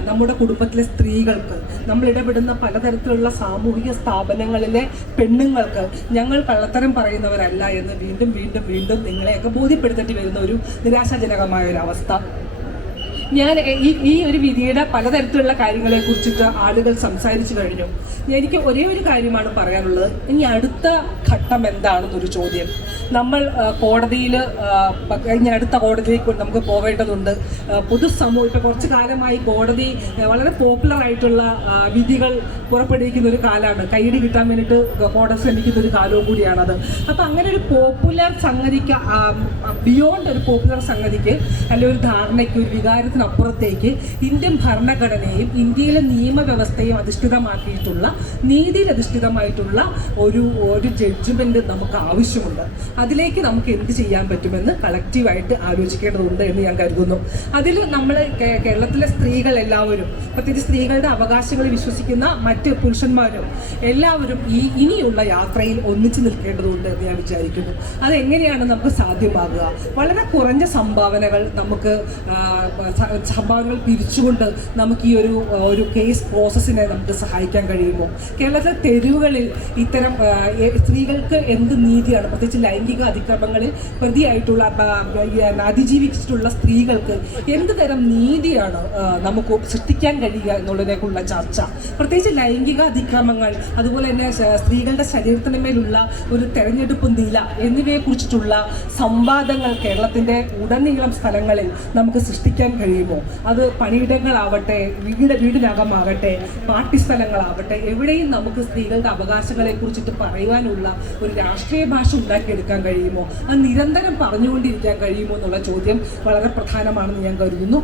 നമ്മുടെ കുടുംബത്തിലെ സ്ത്രീകൾക്ക്, നമ്മൾ ഇടപെടുന്ന പലതരത്തിലുള്ള സാമൂഹിക സ്ഥാപനങ്ങളിലെ പെണ്ണുങ്ങൾക്ക് ഞങ്ങൾ കള്ളത്തരം പറയുന്നവരല്ല എന്ന് വീണ്ടും വീണ്ടും വീണ്ടും നിങ്ങളെയൊക്കെ ബോധ്യപ്പെടുത്തേണ്ടി വരുന്ന ഒരു നിരാശാജനകമായ ഒരു അവസ്ഥ. ഞാൻ ഈ ഒരു വിധിയുടെ പലതരത്തിലുള്ള കാര്യങ്ങളെ കുറിച്ചിട്ട് ആളുകൾ സംസാരിച്ചു കഴിഞ്ഞു. എനിക്ക് ഒരേ ഒരു കാര്യമാണ് പറയാനുള്ളത്. ഇനി അടുത്ത ഘട്ടം എന്താണെന്നൊരു ചോദ്യം. നമ്മൾ കോടതിയിൽ അടുത്ത കോടതിയിലേക്ക് നമുക്ക് പോവേണ്ടതുണ്ട്. പൊതുസമൂഹം ഇപ്പോൾ കുറച്ച് കാലമായി കോടതി വളരെ പോപ്പുലർ ആയിട്ടുള്ള വിധികൾ പുറപ്പെടുവിക്കുന്ന ഒരു കാലമാണ്. കൈയടി കിട്ടാൻ വേണ്ടിയിട്ട് കോടതി ശ്രമിക്കുന്ന ഒരു കാലവും കൂടിയാണത്. അപ്പോൾ അങ്ങനെ ഒരു പോപ്പുലർ സംഗതിക്ക് ബിയോണ്ട് ഒരു പോപ്പുലർ സംഗതിക്ക് അല്ലെങ്കിൽ ഒരു ധാരണയ്ക്ക്, ഒരു വികാരത്തിനപ്പുറത്തേക്ക് ഇന്ത്യൻ ഭരണഘടനയും ഇന്ത്യയിലെ നിയമവ്യവസ്ഥയും അധിഷ്ഠിതമാക്കിയിട്ടുള്ള, നീതിയിൽ അധിഷ്ഠിതമായിട്ടുള്ള ഒരു ജഡ്ജ്മെൻറ്റ് നമുക്ക് ആവശ്യമുണ്ട്. അതിലേക്ക് നമുക്ക് എന്ത് ചെയ്യാൻ പറ്റുമെന്ന് കളക്റ്റീവായിട്ട് ആലോചിക്കേണ്ടതുണ്ട് എന്ന് ഞാൻ കരുതുന്നു. അതിൽ നമ്മൾ കേരളത്തിലെ സ്ത്രീകൾ എല്ലാവരും, പ്രത്യേകിച്ച് സ്ത്രീകളുടെ അവകാശങ്ങളിൽ വിശ്വസിക്കുന്ന മറ്റ് പുരുഷന്മാരും എല്ലാവരും ഇനിയുള്ള യാത്രയിൽ ഒന്നിച്ചു നിൽക്കേണ്ടതുണ്ട് എന്ന് ഞാൻ വിചാരിക്കുന്നു. അതെങ്ങനെയാണ് നമുക്ക് സാധ്യമാകുക? വളരെ കുറഞ്ഞ സംഭാവനകൾ പിരിച്ചുകൊണ്ട് നമുക്ക് ഈ ഒരു കേസ് പ്രോസസ്സിനെ നമുക്ക് സഹായിക്കാൻ കഴിയുമോ? കേരളത്തിലെ തെരുവുകളിൽ ഇത്തരം സ്ത്രീകൾക്ക് എന്ത് നീതിയാണ്, പ്രത്യേകിച്ച് ലൈംഗിക അതിക്രമങ്ങളിൽ പ്രതിയായിട്ടുള്ള അതിജീവിച്ചിട്ടുള്ള സ്ത്രീകൾക്ക് എന്ത് തരം നീതിയാണ് നമുക്ക് സൃഷ്ടിക്കാൻ കഴിയുക എന്നുള്ളതിനേക്കുള്ള ചർച്ച, പ്രത്യേകിച്ച് ലൈംഗിക അതിക്രമങ്ങൾ, അതുപോലെ തന്നെ സ്ത്രീകളുടെ ശരീരത്തിന് മേലുള്ള ഒരു തെരഞ്ഞെടുപ്പ് നില എന്നിവയെക്കുറിച്ചിട്ടുള്ള സംവാദങ്ങൾ കേരളത്തിൻ്റെ ഉടനീളം സ്ഥലങ്ങളിൽ നമുക്ക് സൃഷ്ടിക്കാൻ കഴിയുമോ? അത് പണിയിടങ്ങളാവട്ടെ, വീടിനകമാകട്ടെ, പാർട്ടി സ്ഥലങ്ങളാവട്ടെ, എവിടെയും നമുക്ക് സ്ത്രീകളുടെ അവകാശങ്ങളെ കുറിച്ചിട്ട് പറയുവാനുള്ള ഒരു രാഷ്ട്രീയ ഭാഷ ഉണ്ടാക്കിയെടുക്കാൻ കഴിയുമോ? അത് നിരന്തരം പറഞ്ഞുകൊണ്ടിരിക്കാൻ കഴിയുമോ എന്നുള്ള ചോദ്യം വളരെ പ്രധാനമാണെന്ന് ഞാൻ കരുതുന്നു.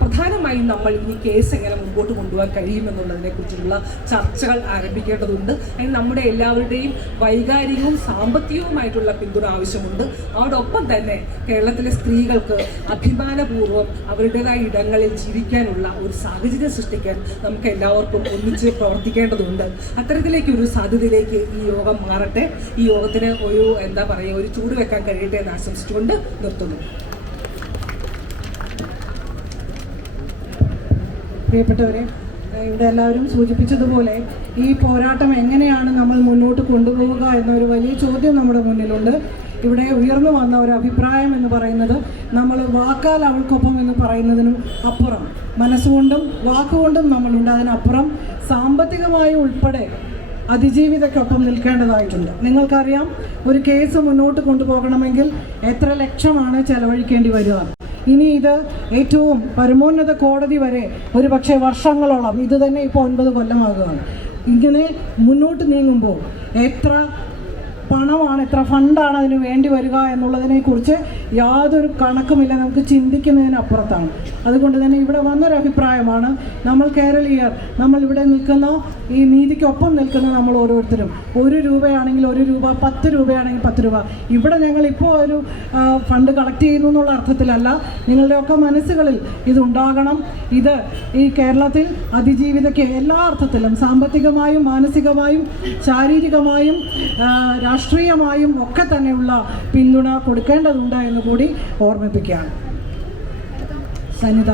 പ്രധാനമായും നമ്മൾ ഇനി കേസ് എങ്ങനെ മുമ്പോട്ട് കൊണ്ടുപോകാൻ കഴിയുമെന്നുള്ളതിനെ കുറിച്ചുള്ള ചർച്ചകൾ ആരംഭിക്കേണ്ടതുണ്ട്. അതിന് നമ്മുടെ എല്ലാവരുടെയും വൈകാരികവും സാമ്പത്തികവുമായിട്ടുള്ള പിന്തുണ ആവശ്യമുണ്ട്. അതോടൊപ്പം തന്നെ കേരളത്തിലെ സ്ത്രീകൾക്ക് അഭിമാനപൂർവ്വം അവരുടേതായ ഇടങ്ങളിൽ ജീവിക്കാനുള്ള ഒരു സാഹചര്യം സൃഷ്ടിക്കാൻ നമുക്ക് എല്ലാവർക്കും ഒന്നിച്ച് പ്രവർത്തിക്കേണ്ടതുണ്ട്. അത്തരത്തിലേക്ക് ഒരു സാധ്യതയിലേക്ക് ഈ യോഗം മാറട്ടെ. ഈ യോഗത്തിന് ഒരു ചൂട് വെക്കാൻ കഴിയട്ടെ എന്ന് ആശംസിച്ചുകൊണ്ട് നിർത്തുന്നു. പ്രിയപ്പെട്ടവരെ, ഇവിടെ എല്ലാവരും സൂചിപ്പിച്ചതുപോലെ ഈ പോരാട്ടം എങ്ങനെയാണ് നമ്മൾ മുന്നോട്ട് കൊണ്ടുപോവുക എന്നൊരു വലിയ ചോദ്യം നമ്മുടെ മുന്നിലുണ്ട്. ഇവിടെ ഉയർന്നു വന്ന ഒരു അഭിപ്രായം എന്ന് പറയുന്നത്, നമ്മൾ വാക്കാൽ അവൾക്കൊപ്പം എന്ന് പറയുന്നതിനും അപ്പുറം മനസ്സുകൊണ്ടും വാക്കുകൊണ്ടും നമ്മളുണ്ട്. അതിനപ്പുറം സാമ്പത്തികമായി ഉൾപ്പെടെ അതിജീവിതയ്ക്കൊപ്പം നിൽക്കേണ്ടതായിട്ടുണ്ട്. നിങ്ങൾക്കറിയാം, ഒരു കേസ് മുന്നോട്ട് കൊണ്ടുപോകണമെങ്കിൽ എത്ര ലക്ഷമാണ് ചെലവഴിക്കേണ്ടി വരിക. ഇനി ഇത് ഏറ്റവും പരമോന്നത കോടതി വരെ ഒരു പക്ഷേ വർഷങ്ങളോളം, ഇത് തന്നെ ഇപ്പോൾ 9 കൊല്ലമാകുകയാണ്. ഇങ്ങനെ മുന്നോട്ട് നീങ്ങുമ്പോൾ എത്ര പണമാണ്, എത്ര ഫണ്ടാണ് അതിന് വേണ്ടി വരിക എന്നുള്ളതിനെക്കുറിച്ച് യാതൊരു കണക്കുമില്ല, നമുക്ക് ചിന്തിക്കുന്നതിനപ്പുറത്താണ്. അതുകൊണ്ട് തന്നെ ഇവിടെ വന്നൊരു അഭിപ്രായമാണ്, നമ്മൾ കേരളീയർ, നമ്മൾ ഇവിടെ നിൽക്കുന്ന, ഈ നീതിക്കൊപ്പം നിൽക്കുന്ന നമ്മൾ ഓരോരുത്തരും 1 രൂപയാണെങ്കിൽ 1 രൂപ, 10 രൂപയാണെങ്കിൽ 10 രൂപ, ഇവിടെ ഞങ്ങളിപ്പോൾ ഒരു ഫണ്ട് കളക്ട് ചെയ്യുന്നു എന്നുള്ള അർത്ഥത്തിലല്ല, നിങ്ങളുടെയൊക്കെ മനസ്സുകളിൽ ഇതുണ്ടാകണം. ഇത് ഈ കേരളത്തിൽ അതിജീവിതയ്ക്ക് എല്ലാ അർത്ഥത്തിലും, സാമ്പത്തികമായും മാനസികമായും ശാരീരികമായും രാഷ്ട്രീയമായും ഒക്കെ തന്നെയുള്ള പിന്തുണ കൊടുക്കേണ്ടതുണ്ട് എന്ന് കൂടി ഓർമ്മിപ്പിക്കുകയാണ്. സനിത.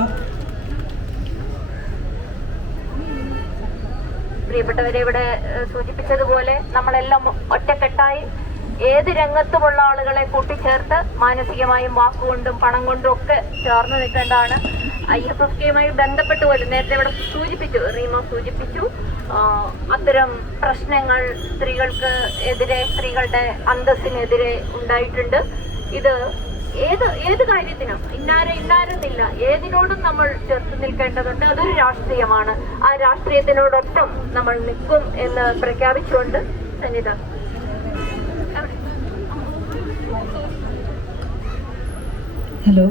പ്രിയപ്പെട്ടവരെ, ഇവിടെ സൂചിപ്പിച്ചതുപോലെ നമ്മളെല്ലാം ഒറ്റക്കെട്ടായി ഏത് രംഗത്തുമുള്ള ആളുകളെ കൂട്ടിച്ചേർത്ത് മാനസികമായും വാക്കുകൊണ്ടും പണം കൊണ്ടും ഒക്കെ ചേർന്ന് നിൽക്കേണ്ടതാണ്. IFFK-യുമായി ബന്ധപ്പെട്ട് പോലും നേരത്തെ ഇവിടെ സൂചിപ്പിച്ചു, റീമ സൂചിപ്പിച്ചു, അത്തരം പ്രശ്നങ്ങൾ സ്ത്രീകൾക്ക് എതിരെ, സ്ത്രീകളുടെ അന്തസ്സിനെതിരെ ഉണ്ടായിട്ടുണ്ട്. ഇത് ഏത് കാര്യത്തിനും ഇന്നാരെന്നില്ല, ഏതിനോടും നമ്മൾ ചേർത്ത് നിൽക്കേണ്ടതുണ്ട്. അതൊരു രാഷ്ട്രീയമാണ്. ആ രാഷ്ട്രീയത്തിനോടൊപ്പം നമ്മൾ നിൽക്കും എന്ന് പ്രഖ്യാപിച്ചുകൊണ്ട് സനിത. ഹലോ.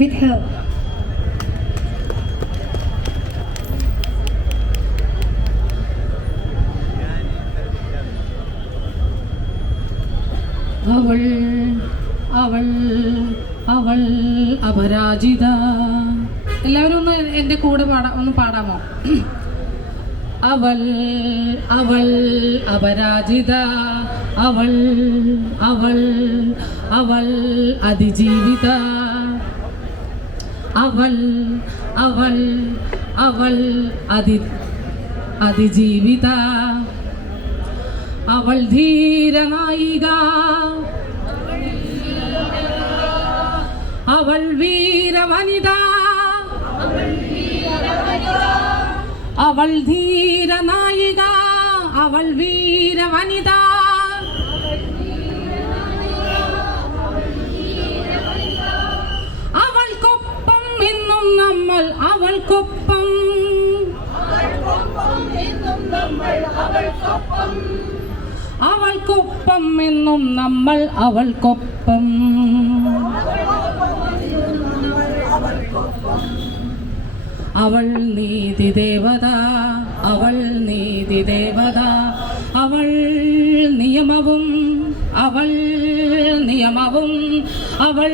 with her. അവൾ അവൾ അവൾ അപരാജിത. എല്ലാവരും ഒന്ന് എൻ്റെ കൂടെ ഒന്ന് പാടാമോ? അവൾ അവൾ അപരാജിത, അവൾ അവൾ അവൾ അതിജീവിത, അവൾ അവൾ അവൾ അതിജീവിത, അവൾ ധീരനായിക, അവൾ വീരവനിത, അവൾ ധീരനായിക, അവൾ വീരവനിത, അവൾക്കൊപ്പം എന്നും നമ്മൾ, അവൾക്കൊപ്പം അവൾക്കൊപ്പം എന്നും നമ്മൾ, അവൾക്കൊപ്പം അവൾ നീതിദേവത, അവൾ നീതിദേവത, അവൾ നിയമവും, അവൾ നിയമവും, അവൾ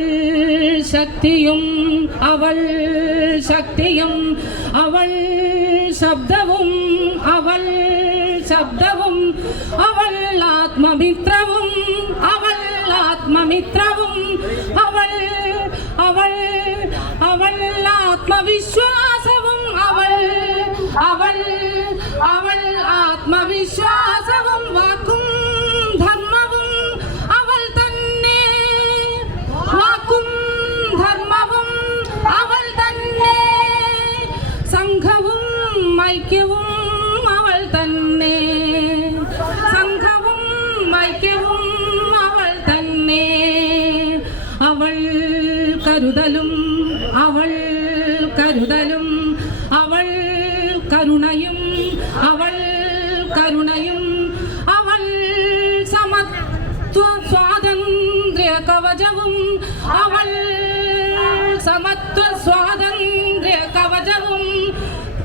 ശക്തിയും, അവൾ ശക്തിയും, അവൾ ശബ്ദവും, അവൾ ശബ്ദവും, അവൾ ആത്മമിത്രവും, അവൾ ആത്മമിത്രവും, അവൾ അവൾ അവൾ ആത്മവിശ്വാസവും, അവൾ അവൾ അവൾ ആത്മവിശ്വാസവും, വാക്കും ധർമ്മവും അവൾ തന്നെ, വാക്കും ധർമ്മവും അവൾ തന്നെ, സംഘവും ഐക്യവും അവൾ തന്നെ, സംഘവും ഐക്യവും അവൾ തന്നെ, അവൾ കരുതലും, അവൾ കരുതലും, അവൾ കരുണയും, അവൾ കരുണയും, അവൾ സമത്വ സ്വാതന്ത്ര്യ കവചവും, അവൾ സമത്വ സ്വാതന്ത്ര്യ കവചവും,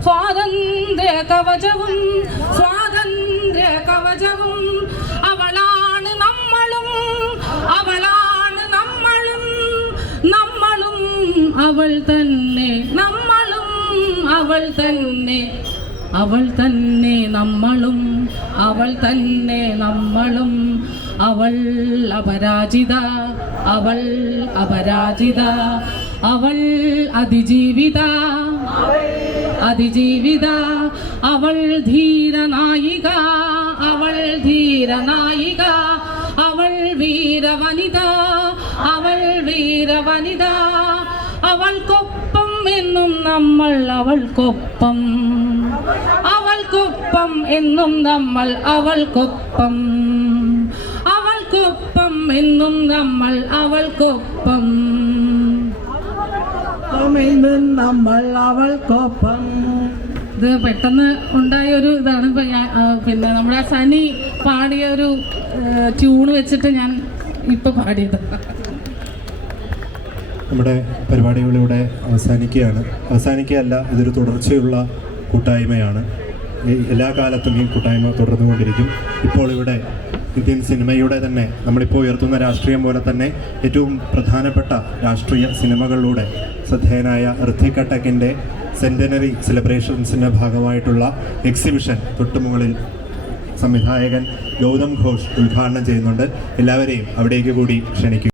സ്വാതന്ത്ര്യ കവചവും, സ്വാതന്ത്ര്യ കവചവും, അവളാണ് നമ്മളും, അവളാണ് നമ്മളും, നമ്മളും അവൾ തന്നെ, നമ്മളും അവൾ തന്നെ, അവൾ തന്നെ നമ്മളും, അവൾ തന്നെ നമ്മളും, അവൾ അപരാജിത, അവൾ അപരാജിത, അവൾ അതിജീവിത, അതിജീവിത, അവൾ ധീരനായിക, അവൾ ധീരനായിക, അവൾ വീരവനിത, ഞാനിതാ അവൾക്കൊപ്പം എന്നും നമ്മൾ അവൾക്കൊപ്പം അവൾക്കൊപ്പം എന്നും നമ്മൾ അവൾക്കൊപ്പം അവൾക്കൊപ്പം എന്നും നമ്മൾ അവൾക്കൊപ്പം എന്നും നമ്മൾ അവൾക്കൊപ്പം. ഇത് പെട്ടെന്ന് ഉണ്ടായ ഒരു ഇതാണ്. ഇപ്പം ഞാൻ പിന്നെ നമ്മുടെ സനി പാടിയ ഒരു ട്യൂണ് വെച്ചിട്ട് ഞാൻ ഇപ്പം പാടിയത്. നമ്മുടെ പരിപാടികളിലൂടെ അവസാനിക്കുകയല്ല, ഇതൊരു തുടർച്ചയുള്ള കൂട്ടായ്മയാണ്. എല്ലാ കാലത്തും ഈ കൂട്ടായ്മ തുടർന്നുകൊണ്ടിരിക്കും. ഇപ്പോൾ ഇവിടെ ഇന്ത്യൻ സിനിമയുടെ തന്നെ നമ്മളിപ്പോൾ ഉയർത്തുന്ന രാഷ്ട്രീയം പോലെ തന്നെ ഏറ്റവും പ്രധാനപ്പെട്ട രാഷ്ട്രീയ സിനിമകളിലൂടെ ശ്രദ്ധേയനായ ഋത്വിക് കട്ടക്കിൻ്റെ സെൻറ്റനറി സെലിബ്രേഷൻസിൻ്റെ ഭാഗമായിട്ടുള്ള എക്സിബിഷൻ തൊട്ടുമുകളിൽ സംവിധായകൻ ഗൗതം ഘോഷ് ഉദ്ഘാടനം ചെയ്യുന്നുണ്ട്. എല്ലാവരെയും അവിടേക്ക് കൂടി ക്ഷണിക്കും.